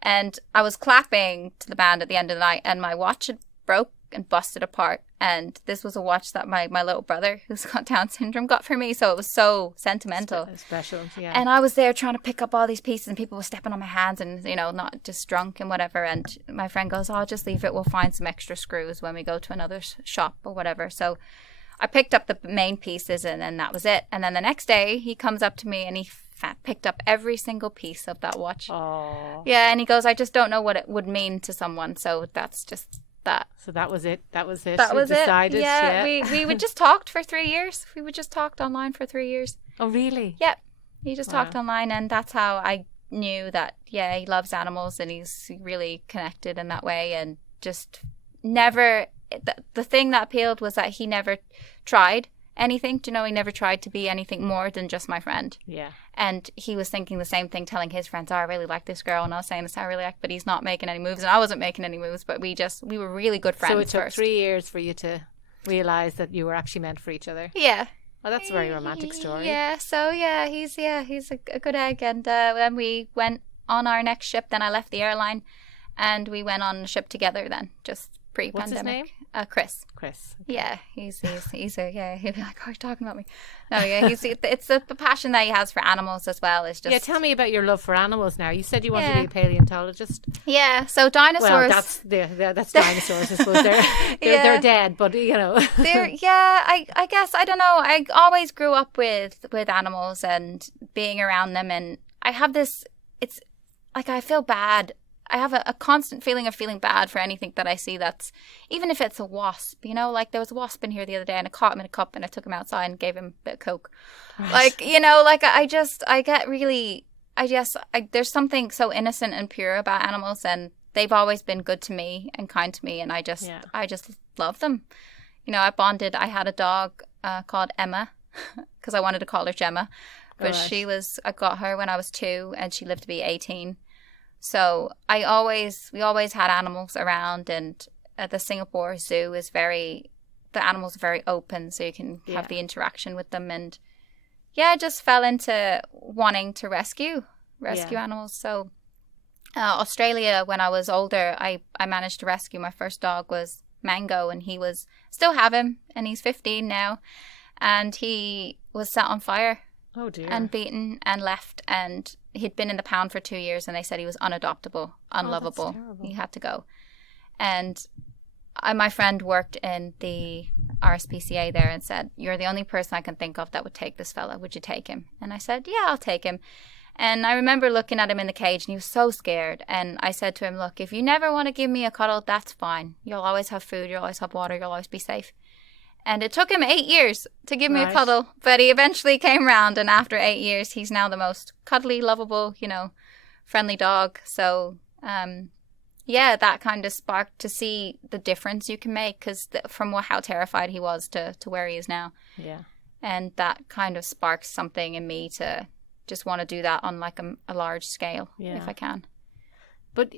And I was clapping to the band at the end of the night, and my watch had broke and busted apart. And this was a watch that my little brother, who's got Down syndrome, got for me. So it was so sentimental. Special, yeah. And I was there trying to pick up all these pieces, and people were stepping on my hands and, not just drunk and whatever. And my friend goes, "Oh, just leave it. We'll find some extra screws when we go to another shop or whatever." So I picked up the main pieces, and then that was it. And then the next day he comes up to me and he picked up every single piece of that watch. Oh. Yeah. And he goes, "I just don't know what it would mean to someone. So that's just that." So that was it. That was it. That was decided, it. Yeah. We would just talked for 3 years. We would just talked online for 3 years. Oh, really? Yeah. He just talked online, and that's how I knew that, yeah, he loves animals and he's really connected in that way. And just never, the thing that appealed was that he never tried anything. He never tried to be anything more than just my friend. Yeah. And he was thinking the same thing, telling his friends, "Oh, I really like this girl," and I was saying this, "I really like," but he's not making any moves, and I wasn't making any moves, but we were really good friends. So it took first. 3 years for you to realise that you were actually meant for each other. Yeah. Well, that's a very romantic story. Yeah. So yeah, he's a good egg. And when we went on our next ship, then I left the airline, and we went on a ship together. Then just pre-pandemic. What's his name? Chris. Chris. Okay. Yeah, he'd be like, "Oh, you're talking about me." No, yeah, it's the passion that he has for animals as well. Is just Tell me about your love for animals now. You said you wanted to be a paleontologist. Yeah, so dinosaurs. Well, that's dinosaurs. I suppose they're dead, but I guess I don't know. I always grew up with animals and being around them, and I have this. It's like I feel bad. I have a constant feeling of feeling bad for anything that I see that's, even if it's a wasp, like there was a wasp in here the other day and I caught him in a cup and I took him outside and gave him a bit of Coke. Right. There's something so innocent and pure about animals, and they've always been good to me and kind to me, and I just love them. I bonded. I had a dog called Emma because I wanted to call her Gemma, but I got her when I was 2 and she lived to be 18. So we always had animals around, and the Singapore Zoo the animals are very open, so you can have the interaction with them. And I just fell into wanting to rescue animals. So Australia, when I was older, I managed to rescue my first dog, was Mango, and he was, still have him, and he's 15 now, and he was set on fire. Oh dear. And beaten and left, and he'd been in the pound for 2 years, and they said he was unadoptable, unlovable. He had to go. And my friend worked in the RSPCA there and said, "You're the only person I can think of that would take this fella. Would you take him?" And I said, "Yeah, I'll take him." And I remember looking at him in the cage, and he was so scared. And I said to him, "Look, if you never want to give me a cuddle, that's fine. You'll always have food, you'll always have water, you'll always be safe." And it took him 8 years to give me a cuddle, but he eventually came round, and after 8 years, he's now the most cuddly, lovable, friendly dog. So, that kind of sparked to see the difference you can make, because from how terrified he was to where he is now. Yeah. And that kind of sparks something in me to just want to do that on like a large scale, if I can. But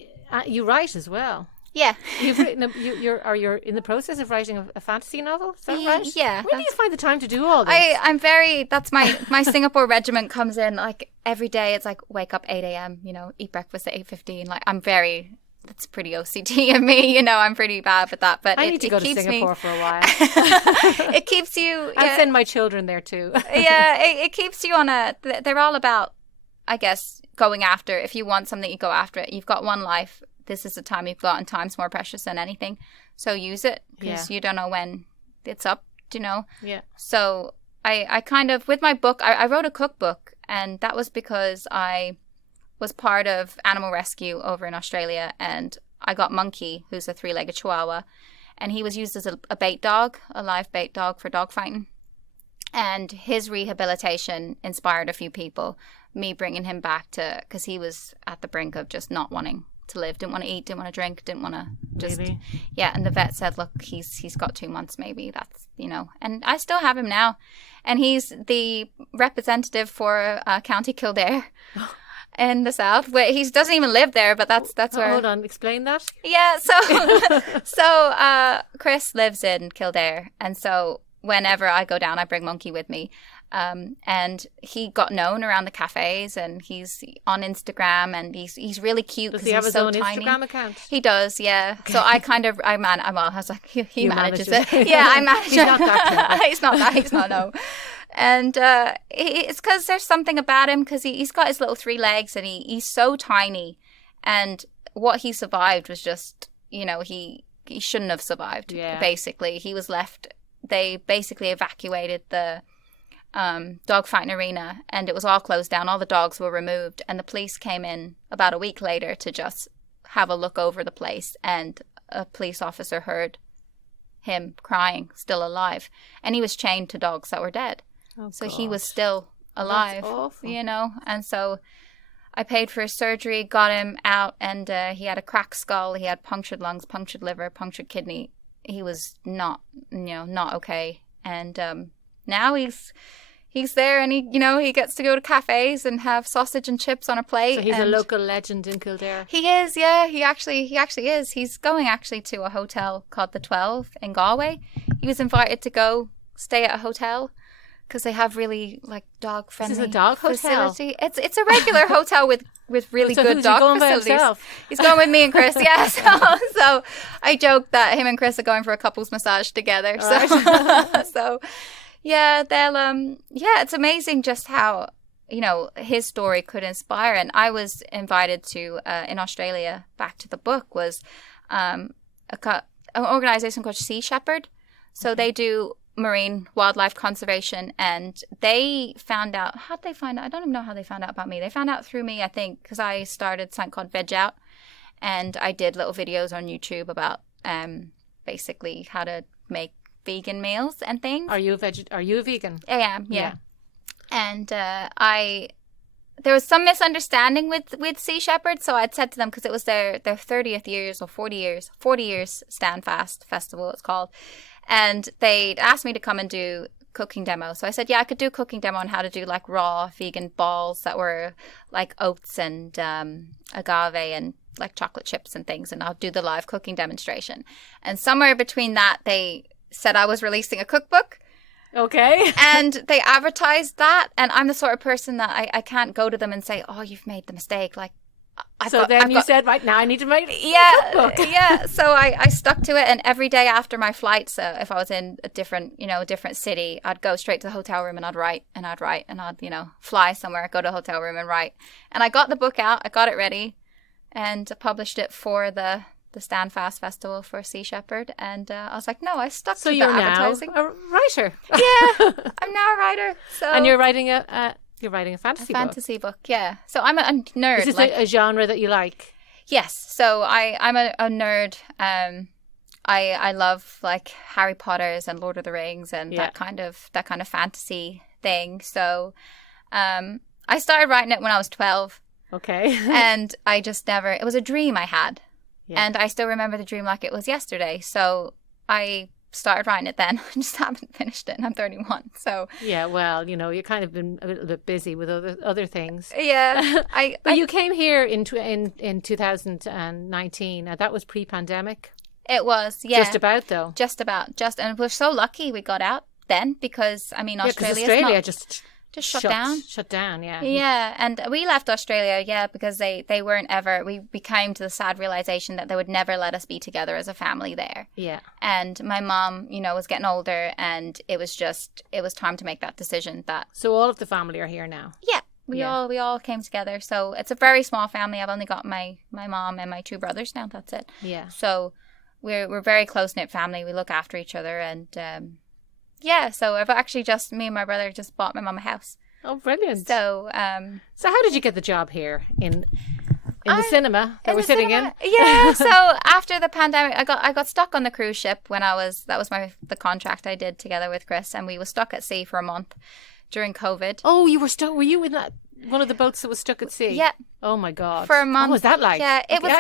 you write as well. Yeah. You've written you're in the process of writing a fantasy novel, is that right? Yeah. Where do you find the time to do all this? I'm very, that's my Singapore regiment comes in like every day. It's like wake up 8 a.m, eat breakfast at 8:15. Like that's pretty OCD of me, I'm pretty bad with that. But I need to go to Singapore for a while. It keeps you. I'll send my children there too. It keeps you on they're all about, I guess, going after. If you want something, you go after it. You've got one life. This is the time you've got, and time's more precious than anything. So use it, because you don't know when it's up, Yeah. So I kind of, with my book, I wrote a cookbook, and that was because I was part of animal rescue over in Australia, and I got Monkey, who's a 3-legged Chihuahua, and he was used as a bait dog, a live bait dog for dog fighting. And his rehabilitation inspired a few people, me bringing him back because he was at the brink of just not wanting to live, didn't want to eat, didn't want to drink, didn't want to just really? And the vet said, "Look, he's got 2 months, maybe that's and I still have him now, and he's the representative for County Kildare in the south, where he doesn't even live there, but that's where." Hold on, explain that. So Chris lives in Kildare, and so whenever I go down, I bring Monkey with me. And he got known around the cafes, and he's on Instagram, and he's really cute. Does he have his own Instagram account? He does, yeah. So I was like, he manages it. it. Yeah, I manage He's not that clever. He's not, no. And it's because there's something about him, because he's got his little 3 legs, and he's so tiny. And what he survived was just, he shouldn't have survived, basically. He was left, they basically evacuated the dog fighting arena, and it was all closed down. All the dogs were removed, and the police came in about a week later to just have a look over the place, and a police officer heard him crying, still alive, and he was chained to dogs that were dead. So he was still alive. That's awful. And so I paid for his surgery, got him out, and he had a cracked skull, he had punctured lungs, punctured liver, punctured kidney. He was not okay, and now he's there, and he gets to go to cafes and have sausage and chips on a plate. So he's a local legend in Kildare. He is, yeah. He actually is. He's going to a hotel called the 12 in Galway. He was invited to go stay at a hotel because they have really dog friendly. This is a dog facility. Hotel. It's a regular hotel with really so good who's dog he going facilities. By himself? He's going with me and Chris. Yeah. So I joked that him and Chris are going for a couples massage together. Right. So. Yeah, they'll it's amazing just how, his story could inspire. And I was invited to, in Australia, back to the book, was an organization called Sea Shepherd. So they do marine wildlife conservation, and they found out, how'd they find out? I don't even know how they found out about me. They found out through me, I think, because I started something called Veg Out, and I did little videos on YouTube about basically how to make vegan meals and things. Are you a vegan? I am, yeah. And there was some misunderstanding with Sea Shepherd, so I'd said to them, because it was their 30th years or 40 years Stand Fast Festival, it's called, and they'd asked me to come and do cooking demo. So I said, yeah, I could do cooking demo on how to do raw vegan balls that were like oats and agave and chocolate chips and things, and I'll do the live cooking demonstration. And somewhere between that, they said I was releasing a cookbook. Okay. And they advertised that, and I'm the sort of person that I can't go to them and say, "Oh, you've made the mistake." you said, right now I need to make yeah. So I stuck to it, and every day after my flight, so if I was in a different city, I'd go straight to the hotel room and I'd write, and I'd fly somewhere, go to the hotel room and write. And I got the book out, I got it ready, and published it for the Stand Fast Festival for Sea Shepherd, and I was like, no, I stuck to the advertising. So you're now a writer. Yeah, I'm now a writer. So and you're writing a fantasy book. Fantasy book, yeah. So I'm a nerd. Is this a genre that you like? Yes. So I'm a nerd. I love like Harry Potter's and Lord of the Rings and that kind of fantasy thing. So I started writing it when I was 12. Okay. And I just never. It was a dream I had. Yeah. And I still remember the dream like it was yesterday. So I started writing it then. I just haven't finished it, and I'm 31. So yeah, well, you kind of been a little bit busy with other things. Yeah, But you came here in 2019, and that was pre-pandemic. It was, yeah, just about, and we're so lucky we got out then, because I mean Australia just shut down. Shut down, yeah. Yeah, and we left Australia, because they weren't ever. We came to the sad realization that they would never let us be together as a family there. Yeah. And my mom, was getting older, and it was time to make that decision. So all of the family are here now. Yeah, we all came together. So it's a very small family. I've only got my mom and my 2 brothers now. That's it. Yeah. So we're very close knit family. We look after each other, and yeah, so I've actually me and my brother just bought my mum a house. Oh, brilliant. So how did you get the job here in the cinema that we're sitting in? Yeah, so after the pandemic, I got stuck on the cruise ship that was the contract I did together with Chris, and we were stuck at sea for a month during COVID. Oh, you were stuck. Were you in that one of the boats that was stuck at sea? Yeah. Oh my God. For a month. What was that like? Yeah, it was.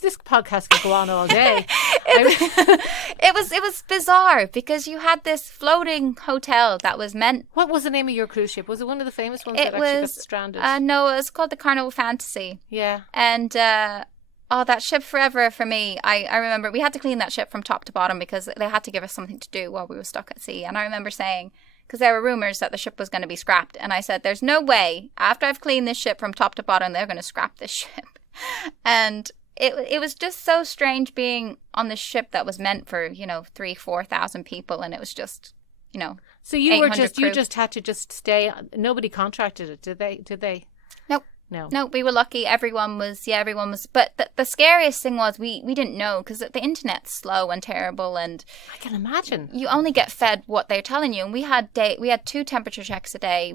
This podcast could go on all day. It was bizarre, because you had this floating hotel that was meant. What was the name of your cruise ship? Was it one of the famous ones that actually got stranded? No, it was called the Carnival Fantasy. Yeah. And that ship forever for me. I remember we had to clean that ship from top to bottom, because they had to give us something to do while we were stuck at sea. And I remember saying, because there were rumors that the ship was going to be scrapped, and I said, there's no way, after I've cleaned this ship from top to bottom, they're going to scrap this ship. And it was just so strange being on this ship that was meant for 3,000-4,000 people, and it was just So you crew. just had to just stay. Nobody contracted it, did they? Nope. No, we were lucky. Everyone was. But the scariest thing was we didn't know, because the internet's slow and terrible, and I can imagine you only get fed what they're telling you. And we had 2 temperature checks a day.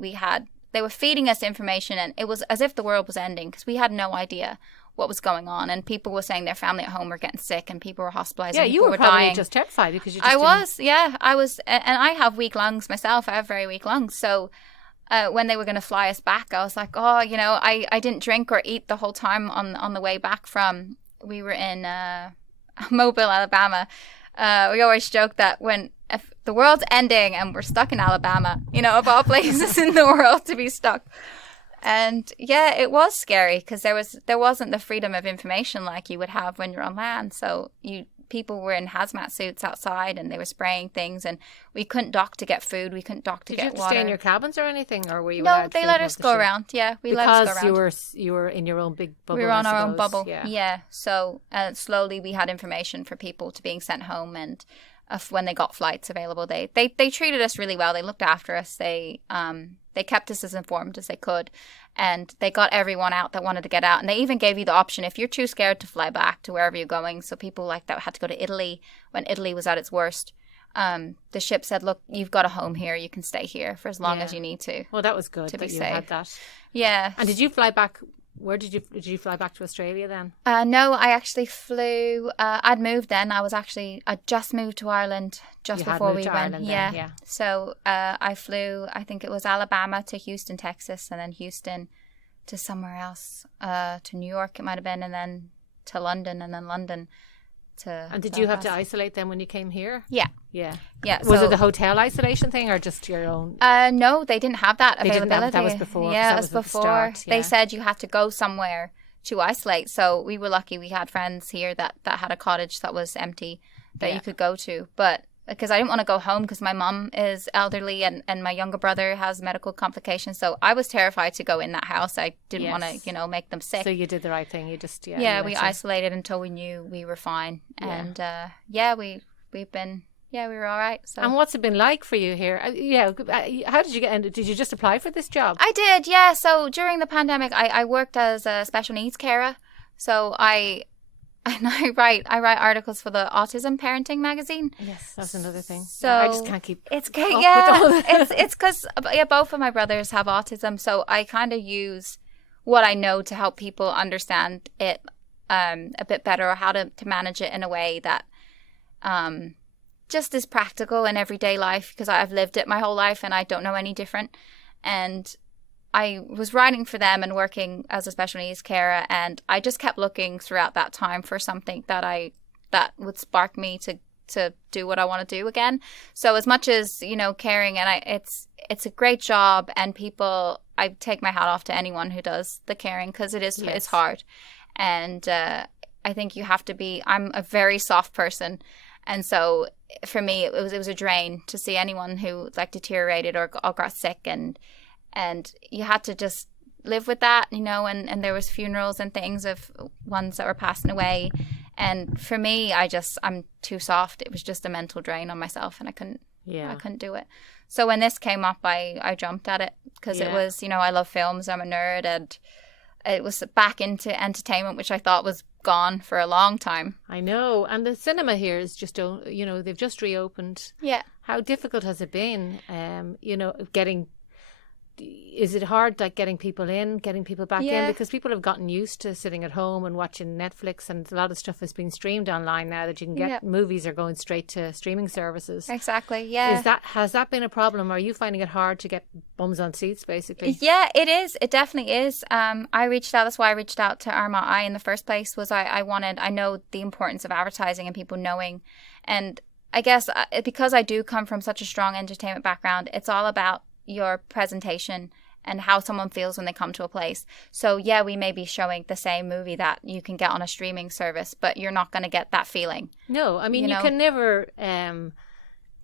They were feeding us information, and it was as if the world was ending, because we had no idea what was going on, and people were saying their family at home were getting sick, and people were hospitalized. Yeah, and you people were probably dying. Just terrified because you. I was, and I have weak lungs myself. I have very weak lungs, so. When they were going to fly us back, I was like, I didn't drink or eat the whole time on the way back we were in Mobile, Alabama. We always joke that if the world's ending and we're stuck in Alabama, of all places in the world to be stuck. And yeah, it was scary, because there wasn't the freedom of information like you would have when you're on land. So people were in hazmat suits outside, and they were spraying things, and we couldn't dock to get food. We couldn't dock to get water. Did you have to stay in your cabins or anything, or were you? No, they let us go around. Yeah, we let us go around. Because you were in your own big bubble. We were on our own bubble. Yeah. So slowly we had information for people to being sent home, and when they got flights available, they treated us really well. They looked after us. They kept us as informed as they could. And they got everyone out that wanted to get out. And they even gave you the option if you're too scared to fly back to wherever you're going. So people like that had to go to Italy when Italy was at its worst. The ship said, look, you've got a home here. You can stay here for as long as you need to. Well, that was good to that be you safe. had that. Yeah. And did you fly back? Where did you fly back to Australia then? No, I actually flew. I'd moved then. I just moved to Ireland before we went. Ireland then, yeah. So I flew. I think it was Alabama to Houston, Texas, and then Houston to somewhere else, to New York it might have been, and then to London, and then London to. And did you have to isolate them when you came here? Yeah. Yeah. Was it the hotel isolation thing or just your own? No, they didn't have that availability. That was before. Yeah, it was before. Start, They said you had to go somewhere to isolate. So we were lucky. We had friends here that had a cottage that was empty that you could go to. But because I didn't want to go home because my mum is elderly and my younger brother has medical complications. So I was terrified to go in that house. I didn't want to, you know, make them sick. So you did the right thing. You just, we isolated until we knew we were fine. And we've been, we were all right. So. And what's it been like for you here? How did you get into, did you just apply for this job? I did, yeah. So during the pandemic, I worked as a special needs carer. So I write articles for the Autism Parenting magazine. Yes, that's another thing. So I just can't keep. It's it's because both of my brothers have autism, so I kind of use what I know to help people understand it a bit better, or how to manage it in a way that just is practical in everyday life, because I've lived it my whole life and I don't know any different. And I was writing for them and working as a special needs carer, and I just kept looking throughout that time for something that would spark me to do what I want to do again. So as much as, you know, caring, and it's a great job, and I take my hat off to anyone who does the caring, because it's hard. And I think you have to be, I'm a very soft person. And so for me, it was a drain to see anyone who like deteriorated or got sick, and you had to just live with that, you know, and there was funerals and things of ones that were passing away. And for me, I'm too soft. It was just a mental drain on myself, and I couldn't do it. So when this came up, I jumped at it, because it was, you know, I love films. I'm a nerd, and it was back into entertainment, which I thought was gone for a long time. I know. And the cinema here is just, you know, they've just reopened. Yeah. How difficult has it been, you know, is it hard, like getting people back in? Because people have gotten used to sitting at home and watching Netflix, and a lot of stuff has been streamed online now that you can get. Movies are going straight to streaming services. Exactly, yeah. Has that been a problem? Are you finding it hard to get bums on seats, basically? Yeah, it is. It definitely is. That's why I reached out to Armagh in the first place, was I know the importance of advertising and people knowing. And I guess because I do come from such a strong entertainment background, it's all about your presentation and how someone feels when they come to a place. So yeah, we may be showing the same movie that you can get on a streaming service, but you're not going to get that feeling. No, I mean, you can never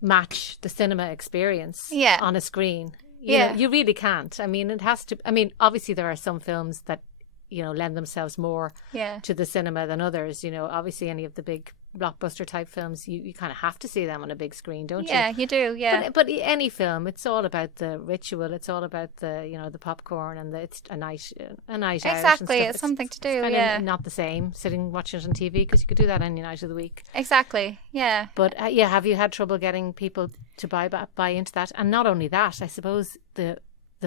match the cinema experience on a screen. You know, you really can't. I mean, it has to. I mean, obviously there are some films that, you know, lend themselves more to the cinema than others. You know, obviously any of the big blockbuster type films, you kind of have to see them on a big screen, don't you? Yeah, you do. Yeah. But any film, it's all about the ritual. It's all about the, you know, the popcorn, and it's a night out. Exactly, it's something to do. It's not the same sitting watching it on TV, because you could do that any night of the week. Exactly. Yeah. But have you had trouble getting people to buy into that? And not only that, I suppose the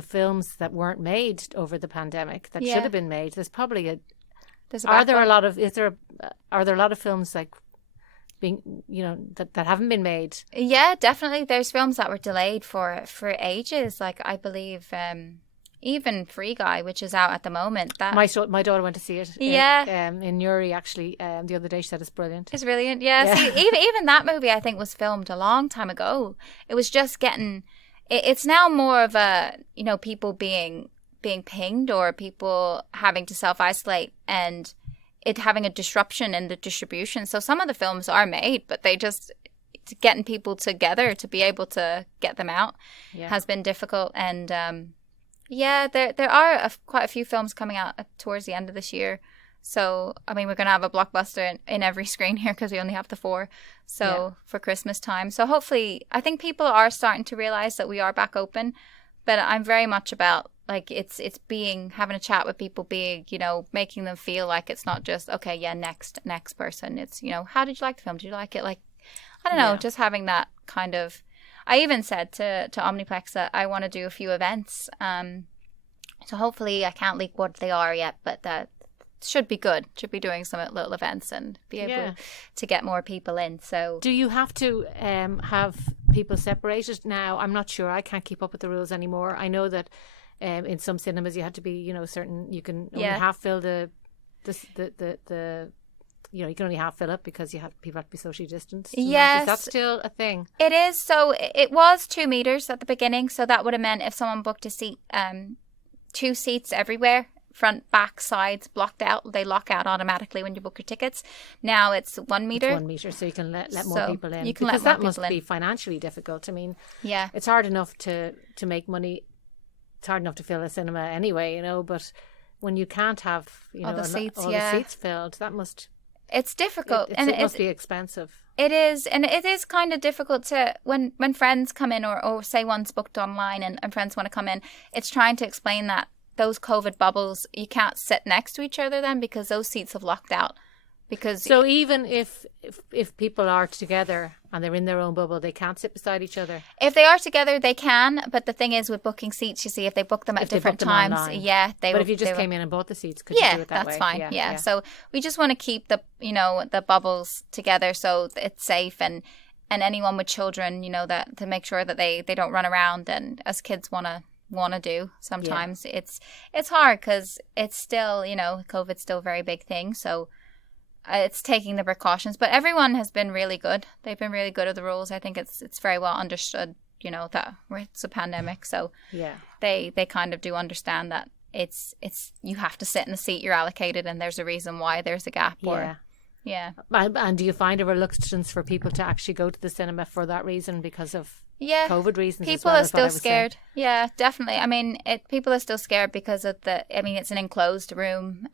films that weren't made over the pandemic that should have been made, there's probably are there a lot of films like being, you know, that haven't been made? Yeah, definitely. There's films that were delayed for ages. Like, I believe even Free Guy, which is out at the moment. That my daughter went to see it. In Newry, actually, the other day. She said it's brilliant. It's brilliant. Yeah. See, even that movie, I think, was filmed a long time ago. It was just getting. It's now more of a, you know, people being pinged, or people having to self-isolate, and it having a disruption in the distribution. So some of the films are made, but they just, getting people together to be able to get them out has been difficult. And there are quite a few films coming out towards the end of this year. So, I mean, we're going to have a blockbuster in every screen here, because we only have the 4. So for Christmas time. So hopefully, I think people are starting to realize that we are back open. But I'm very much about, like, it's having a chat with people, being, you know, making them feel like it's not just, okay, next person. It's, you know, how did you like the film? Did you like it? Like, I don't know, just having that kind of. I even said to Omniplex that I want to do a few events. So hopefully, I can't leak what they are yet, but that should be good. Should be doing some little events and be able to get more people in. So, do you have to have people separated now? I'm not sure. I can't keep up with the rules anymore. I know that in some cinemas you had to be, you know, certain. You can only half fill the you know, you can only half fill it, because people have to be socially distanced. Yes. Is that still a thing? It is. So it was 2 meters at the beginning. So that would have meant if someone booked a seat, 2 seats everywhere front, back, sides blocked out. They lock out automatically when you book your tickets. Now it's 1 meter. It's 1 meter, so you can let more So people in. you can let because more that must people in. be financially difficult. I mean, Yeah. it's hard enough to make money. It's hard enough to fill a cinema anyway, but when you can't have All the seats, all yeah. the seats filled, that must It's difficult. it must be expensive. It is, and it is kind of difficult to when friends come in, or say one's booked online and friends want to come in. It's trying to explain that those COVID bubbles, you can't sit next to each other then because those seats have locked out. Because So even if people are together and they're in their own bubble, they can't sit beside each other. if they are together, they can. But the thing is, with booking seats, you see, if they book them at If they different book them times, online. yeah, they. But will, if you just they will- came in and bought the seats, could you do it that that's way? fine. Yeah. So we just want to keep the bubbles together so it's safe, and anyone with children, that to make sure that they don't run around, and as kids want to do sometimes. It's hard because it's still, COVID's still a very big thing, so it's taking the precautions, but everyone has been really good. They've been really good at the rules. I think it's very well understood, that it's a pandemic, so Yeah. they kind of do understand that it's you have to sit in the seat you're allocated, and there's a reason why there's a gap. Yeah. And do you find a reluctance for people to actually go to the cinema for that reason, because of COVID reasons? People are still scared. Yeah, definitely. I mean, people are still scared because of it's an enclosed room.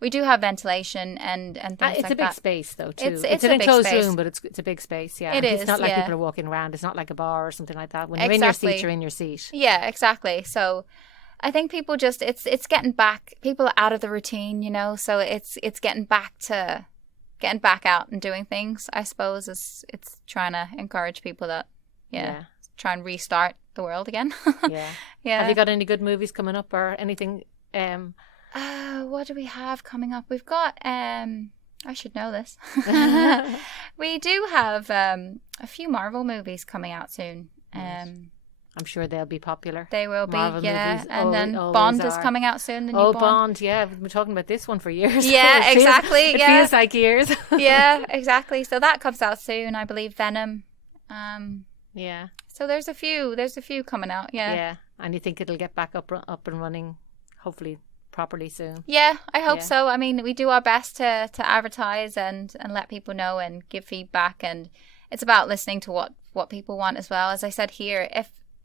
We do have ventilation and things like that. It's a big space though too. It's an a big enclosed space. room, but it's a big space. Yeah, It is, It's not like yeah. people are walking around. It's not like a bar or something like that. When you're in your Exactly. seat, you're in your seat. Yeah, exactly. So I think people just it's getting back. People are out of the routine, So it's getting back out and doing things. I suppose it's trying to encourage people that try and restart the world again. Yeah. Yeah. Have you got any good movies coming up or anything? What do we have coming up? We've got I should know this. We do have a few Marvel movies coming out soon. I'm sure they'll be popular. They will be, Marvel yeah. movies And then always Bond is are. coming out soon. The new Bond, yeah. We've been talking about this one for years. Yeah, It feels- exactly. It Yeah. feels like years. Yeah, exactly. So that comes out soon. I believe Venom. Yeah. So there's a few coming out. Yeah. Yeah. And you think it'll get back up and running, hopefully properly soon? Yeah, I hope Yeah. so. I mean, we do our best to advertise and let people know and give feedback, and it's about listening to what people want as well. As I said here,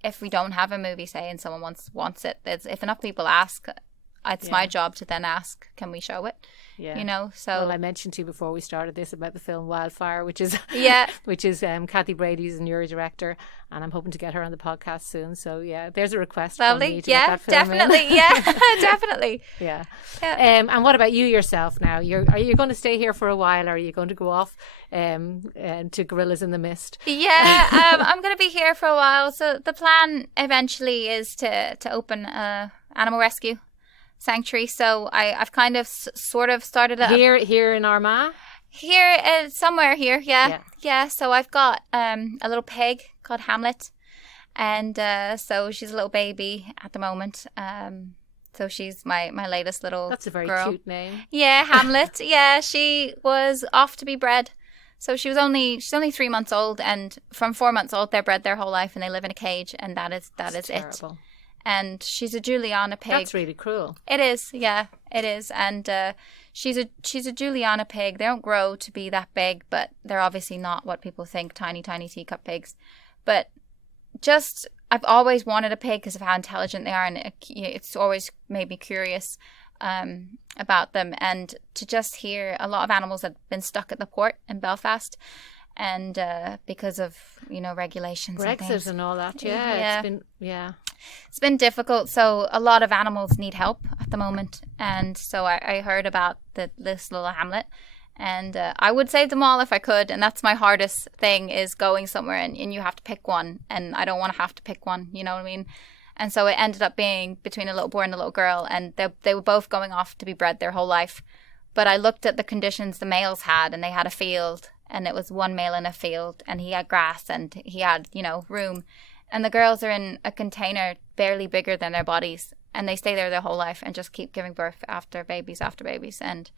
if we don't have a movie, say, and someone wants it, if enough people ask, it's my job to then ask, can we show it? Yeah. So Well, I mentioned to you before we started this about the film Wildfire, which is yeah. which is Kathy Brady's and your director, and I'm hoping to get her on the podcast soon. So yeah, there's a request from Lovely. me to get Yeah, that film in. definitely. Yeah, definitely. Yeah. Yeah. And what about you yourself now? Are you going to stay here for a while, or are you going to go off to Gorillas in the Mist? Yeah, I'm going to be here for a while. So the plan eventually is to open a animal rescue sanctuary. So I've kind of sort of started a Here in Armagh? here somewhere here. Yeah. So I've got a little pig called Hamlet, and so she's a little baby at the moment. So she's my latest little That's a very girl. cute name. Yeah, Hamlet. Yeah, she was off to be bred. So she's only 3 months old, and from 4 months old they're bred their whole life, and they live in a cage, and that is it. Terrible. And she's a Juliana pig. That's really cruel. It is, yeah, it is. And she's a Juliana pig. They don't grow to be that big, but they're obviously not what people think, tiny teacup pigs. But just, I've always wanted a pig because of how intelligent they are, and it's always made me curious about them. And to just hear a lot of animals that have been stuck at the port in Belfast, and because of regulations and Brexit things. and all that. Yeah. It's It's been difficult, so a lot of animals need help at the moment. And so I heard about this little Hamlet, and I would save them all if I could. And that's my hardest thing, is going somewhere and you have to pick one, and I don't want to have to pick one, you know what I mean? And so it ended up being between a little boy and a little girl, and they were both going off to be bred their whole life. But I looked at the conditions the males had, and they had a field, and it was one male in a field, and he had grass, and he had, room. And the girls are in a container barely bigger than their bodies, and they stay there their whole life and just keep giving birth after babies. And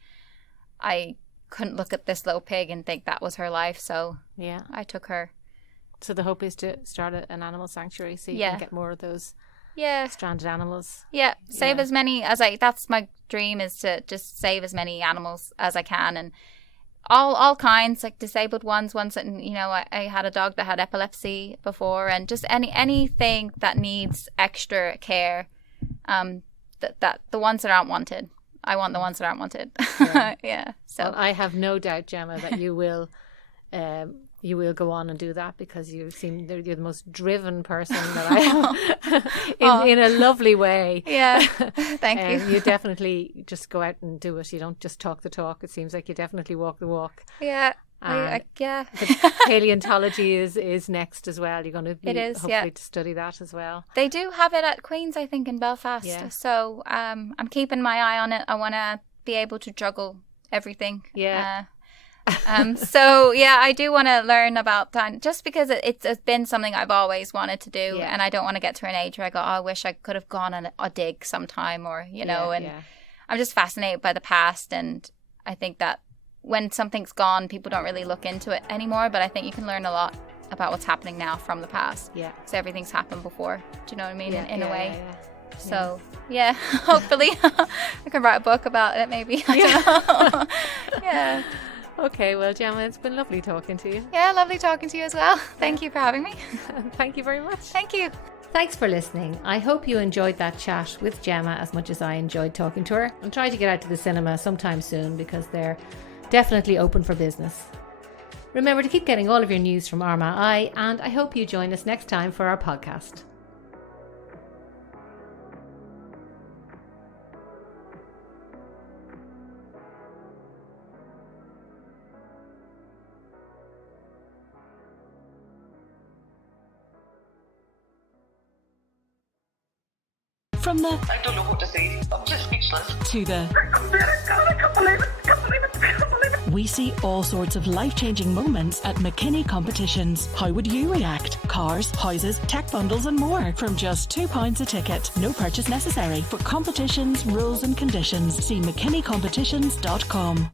I couldn't look at this little pig and think that was her life, so I took her. So the hope is to start an animal sanctuary so you can get more of those Yeah. stranded animals. Yeah. Save as many that's my dream, is to just save as many animals as I can, and all kinds, like disabled ones that, you know, I had a dog that had epilepsy before, and just anything that needs extra care, that the ones that aren't wanted. I want the ones that aren't wanted. Yeah. So well, I have no doubt, Gemma, that you will go on and do that, because you're the most driven person that I have in a lovely way. Yeah. Thank you. You definitely just go out and do it. You don't just talk the talk. It seems like you definitely walk the walk. Yeah. Yeah. The paleontology is next as well. You're going to be hopefully to study that as well. They do have it at Queen's, I think, in Belfast. Yeah. So I'm keeping my eye on it. I want to be able to juggle everything. Yeah. So yeah, I do want to learn about that, just because it's been something I've always wanted to do, and I don't want to get to an age where I go, I wish I could have gone on a dig sometime, or you know. I'm just fascinated by the past, and I think that when something's gone, people don't really look into it anymore. But I think you can learn a lot about what's happening now from the past. Yeah. So everything's happened before. Do you know what I mean? In a way. Yeah. So yeah, hopefully I can write a book about it. Maybe. I don't know. Yeah. Okay, well, Gemma, it's been lovely talking to you. Yeah, lovely talking to you as well. Thank you for having me. Thank you very much. Thank you. Thanks for listening. I hope you enjoyed that chat with Gemma as much as I enjoyed talking to her. I'm trying to get out to the cinema sometime soon, because they're definitely open for business. Remember to keep getting all of your news from Armagh, and I hope you join us next time for our podcast. From the I don't know what to say. I'm just speechless. to the, I can't believe it. Can't believe it. Can't believe it. we see all sorts of life-changing moments at McKinney Competitions. How would you react? Cars, houses, tech bundles and more from just £2 a ticket. No purchase necessary. For competitions, rules and conditions, see mckinneycompetitions.com.